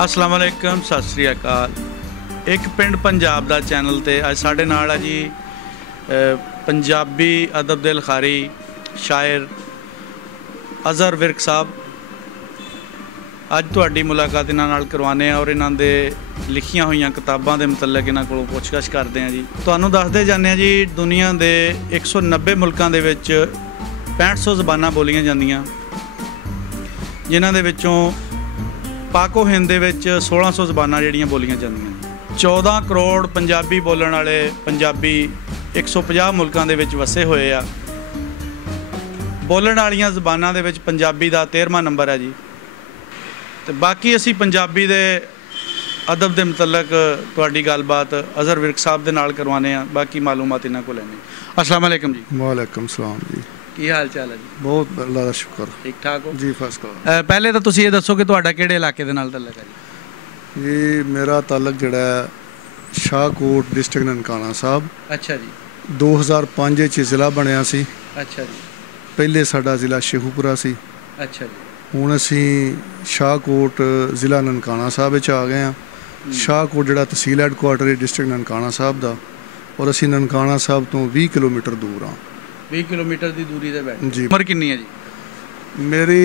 अस्सलाम वालेकुम, सत श्री अकाल। एक पिंड पंजाब दा चैनल ते अज साडे नाल है जी पंजाबी अदब दे लिखारी शायर अज़हर विर्क साहब। अज तुहाडी मुलाकात इन्हां नाल करवाने और इन्हां दे लिखियां होईयां किताबां दे मुतलक इन्हां कोलों पुछगिछ करदे हैं जी। तुहानूं दसदे जाने जी, दुनिया दे 190 मुल्कां दे विच 6500 ज़बानां बोलियां जांदियां, जिन्हां दे विचों पाको हिंद दे विच 1600 ज़बानां जिहड़ियां बोलियां जांदियां। 14 करोड़ पंजाबी बोलण वाले पंजाबी 150 मुल्कां दे विच वसे होए आ। बोलण वालियां ज़बानां दे विच पंजाबी दा 13वां नंबर है जी। ते बाकी असीं पंजाबी दे अदब दे मुतलक तुहाडी गलबात अज़हर विर्क साहब दे नाल करवाने आ, बाकी मालूमात इन्हां कोल लैने। अस्सलाम वालेकुम जी। वालेकुम सलाम जी। की हाल चाल है जी? बहुत अल्लाह दा शुक्र, ठीक ठाक हो जी? First class. पहले तो तुसीं ये दसो कि तुहाडा किहड़े इलाके दे नाल तल्लक है जी? ये मेरा ताल्लुक जिहड़ा है शाहकोट डिस्ट्रिक्ट ननकाना साहब। अच्छा जी। 2005 च ज़िला बनया सी। अच्छा जी। पहले साडा ज़िला शेखूपुरा सी। अच्छा जी। हुण असीं शाहकोट ज़िला ननकाना साहब विच आ गए हैं। शाहकोट जिहड़ा तहसील हैडकुआटर डिस्ट्रिक्ट ननकाना साहब दा, और असीं ननकाना साहब तो 20 किलोमीटर दूर हाँ। 20 किलोमीटर की दूरी ते बैठे जी। उम्र कितनी है जी? मेरी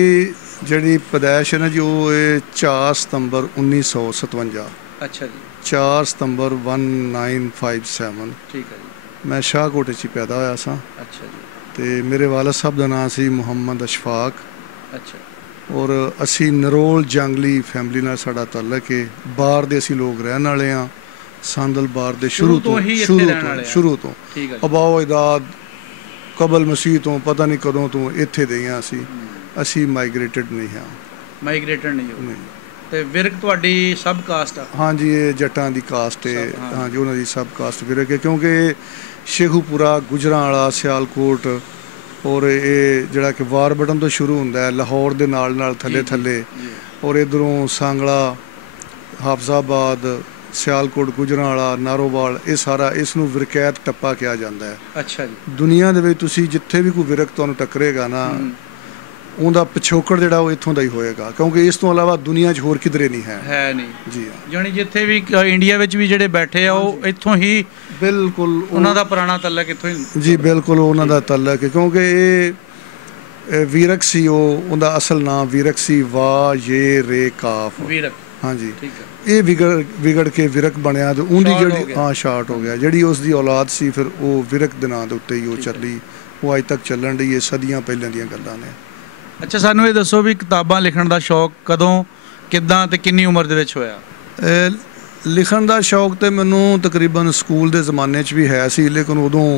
जिहड़ी पैदाइश है ना जी, वो 4 सितंबर 1957। अच्छा जी। 4 सितंबर 1957। ठीक है जी। मैं शाहकोट च पैदा होया सा। अच्छा जी। ते मेरे वालद साहब का नाम सी मुहम्मद अशफाक। अच्छा। और असी नरोल जंगली फैमिली नाल साडा ताल्लुक है। बाहर दे असी लोग रहने वाले हाँ। सांदल बाहर दे शुरू तो अबाओ अजदाद कबल मसीह तो पता नहीं कदों तो इत्थे दे हाँ। असी माइग्रेटेड नहीं हाँ। माइग्रेटेड नहीं हो? नहीं। ते विरक तुहाडी सब कास्ट आ? हाँ जी, ये जट्टां दी कास्ट है। हाँ जी, उन्हां दी सब कास्ट विरक है, क्योंकि शेखूपुरा गुजरांवाला सियालकोट और ये जिहड़ा कि वारबटन तो शुरू हुंदा है, लाहौर दे नाल नाल थल्ले थल्ले, और इधरों सांगला, हाफजाबाद, सियालकोट, गुजरांवाला, नारोवाल, ये सारा इसनूं विरकैत टप्पा कहा जाता है। अच्छा जी। दुनिया दे विच तुसीं जिथे भी कोई विरक तुहानूं टकरेगा ना, उनका पिछोकड़ जिहड़ा वो इत्थों दा ही होएगा, क्योंकि इस तो इलावा दुनिया च होर किधरे नहीं है नहीं जी। हाँ, जानी जिथे भी इंडिया विच भी जिहड़े बैठे आ वो इत्थों ही बिल्कुल उन्हां दा पुराना तल्लक इत्थों ही जी। बिल्कुल उन्हां दा तल्लक है, क्योंकि ये वीरक सी, उनका असल नाम वीरक सी, वाह ये रे काफ वीरक। हाँ जी। ठीक है। ये विगड़ के विरक बनया, तो उनकी जिहड़ी हाँ शार्ट हो गया, जिहड़ी उसकी औलाद सी फिर वो विरक दे नां दे उत्ते ही वो चली, वो अज तक चलन रही है, सदियां पहले दियां गल्लां ने। अच्छा, सानू ये दसो भी किताबां लिखण दा शौक कदों किद्दां ते किन्नी उम्र दे विच होया? लिखण दा शौक तो मैनू तकरीबन स्कूल दे ज़माने च भी है सी, लेकिन उदों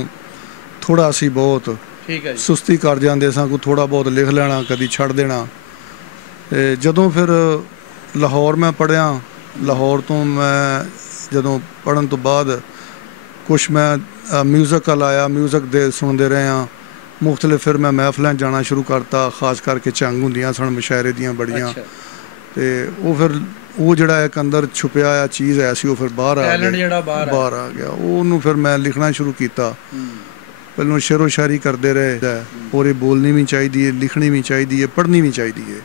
थोड़ा सी बहुत ठीक है सुस्ती कर जाते सां, कोई थोड़ा बहुत लिख लेना, कभी छड़ देना। जदों फिर लाहौर मैं पढ़िया, लाहौर तो मैं जदों पढ़न तो बाद कुछ मैं म्यूज़िक लाया, म्यूज़िक दे सुनते रहे हाँ। मुख्तलिफ फिर मैं महफिलें जाना शुरू करता, खास करके झंग होंदियां सन मुशायरे दियां बड़ियां। ते वो फिर वो जिहड़ा एक अंदर छुपिया आ चीज़ है सी, वो फिर बाहर आ गया। उन्होंने फिर मैं लिखना शुरू किया। पहलों शेरो शायरी करते रहे, और ये बोलनी भी चाहिए, लिखनी भी चाहिए, पढ़नी भी चाहिए।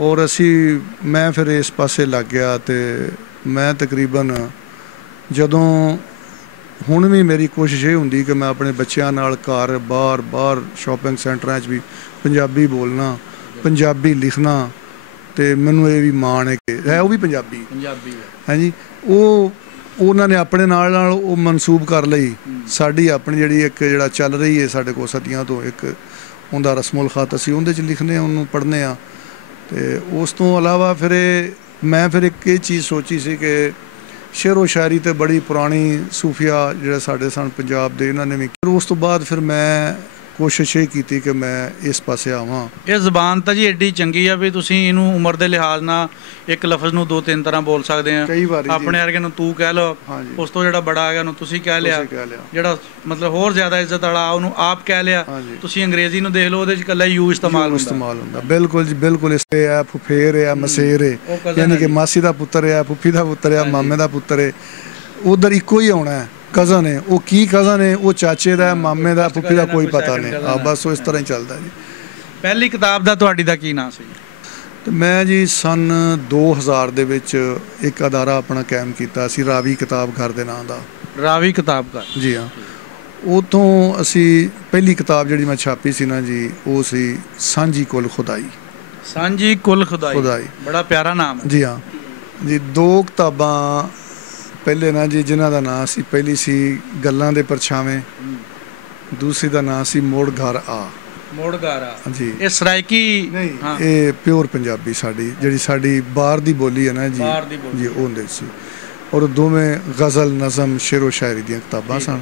और असी मैं फिर इस पासे लग गया। तो मैं तकरीबन जदों हुण भी मेरी कोशिश ये होंदी कि मैं अपने बच्चों नाल घर बाहर शॉपिंग सेंटरां च भी पंजाबी बोलना, पंजाबी लिखना। तो मैनू ये भी माण है कि है वो भी पंजाबी है जी। वो उन्होंने अपने नाल वो मनसूब कर लई। साडी अपनी जिहड़ी एक जिहड़ा चल रही है साडे कोल सदियां तो, एक उनका रस्मुल ख़त असीं उहदे च लिखने, उन्होंने पढ़ने आ। तो उस तो अलावा फिर मैं फिर एक ये चीज़ सोची सी कि शेरो शायरी तो बड़ी पुरानी सूफिया जिहड़े साडे सन पंजाब दे, इन्होंने भी। फिर उस तो बाद फिर मैं कोशिश ये की कि मैं इस पासे आवां। ये ज़बान तो जी एडी चंगी है भी तुसीं इहनूं उम्र के लिहाज नाल एक लफ्ज़ नूं 2-3 तरह बोल सकते हैं। कई बार अपने वर्गे नूं तू कह लो, उस तो जिहड़ा बड़ा आ गया नूं तुसीं कह लिया, जिहड़ा मतलब होर ज़्यादा इज्जत वाला उहनूं आप कह लिया। तुसीं अंग्रेज़ी नूं देख लो, उहदे च कल्ला यू इस्तेमाल हुंदा। बिल्कुल जी बिल्कुल। इस है फुफेर है, मसेर है, यानी कि मासी का पुत्तर है, फुफी का पुत्तर है, मामे का पुत्तर है, उधर इको ही आना है। कज़न है वो की कज़न है, वो चाचे का, मामे का, फुफी का कोई पता नहीं। हाँ बस वो इस तरह ही चलता जी। पहली किताब का तुहाडी दा की नाम सी? ਤੇ ਮੈਂ ਜੀ ਸਨ 2000 ਦੇ ਵਿੱਚ ਇੱਕ ਅਦਾਰਾ ਆਪਣਾ ਕਾਇਮ ਕੀਤਾ ਸੀ, ਰਾਵੀ ਕਿਤਾਬ ਘਰ ਦੇ ਨਾਂ ਦਾ। ਰਾਵੀ ਕਿਤਾਬ ਘਰ। ਜੀ ਹਾਂ। ਉਤੋਂ ਅਸੀਂ ਪਹਿਲੀ ਕਿਤਾਬ ਜਿਹੜੀ ਮੈਂ ਛਾਪੀ ਸੀ ਨਾ ਜੀ, ਉਹ ਸੀ ਸਾਂਝੀ ਕੁੱਲ ਖੁਦਾਈ। ਸਾਂਝੀ ਕੁੱਲ ਖੁਦਾਈ, ਖੁਦਾਈ ਬੜਾ ਪਿਆਰਾ ਨਾਮ ਹੈ। ਜੀ ਹਾਂ ਜੀ। 2 ਕਿਤਾਬਾਂ ਪਹਿਲੇ ਨਾ ਜੀ, ਜਿਨ੍ਹਾਂ ਦਾ ਨਾਂ ਸੀ, ਪਹਿਲੀ ਸੀ ਗੱਲਾਂ ਦੇ ਪਰਛਾਵੇਂ, ਦੂਸਰੀ ਦਾ ਨਾਂ ਸੀ ਮੁੜ ਘਰ ਆ। ਮੁੜ ਘਰ ਆ ਜੀ। ਇਹ ਸਰਾਇਕੀ ਨਹੀਂ, ਹਾਂ, ਇਹ ਪਿਓਰ ਪੰਜਾਬੀ ਸਾਡੀ, ਜਿਹੜੀ ਸਾਡੀ ਬਾਹਰ ਦੀ ਬੋਲੀ ਹੈ ਨਾ ਜੀ, ਬਾਹਰ ਦੀ ਬੋਲੀ ਜੀ ਉਹ ਹੁੰਦੇ ਸੀ। ਔਰ ਦੋਵੇਂ ਗਜ਼ਲ, ਨਜ਼ਮ, ਸ਼ੇਰੋ ਸ਼ਾਇਰੀ ਦੀਆਂ ਕਿਤਾਬਾਂ ਸਨ।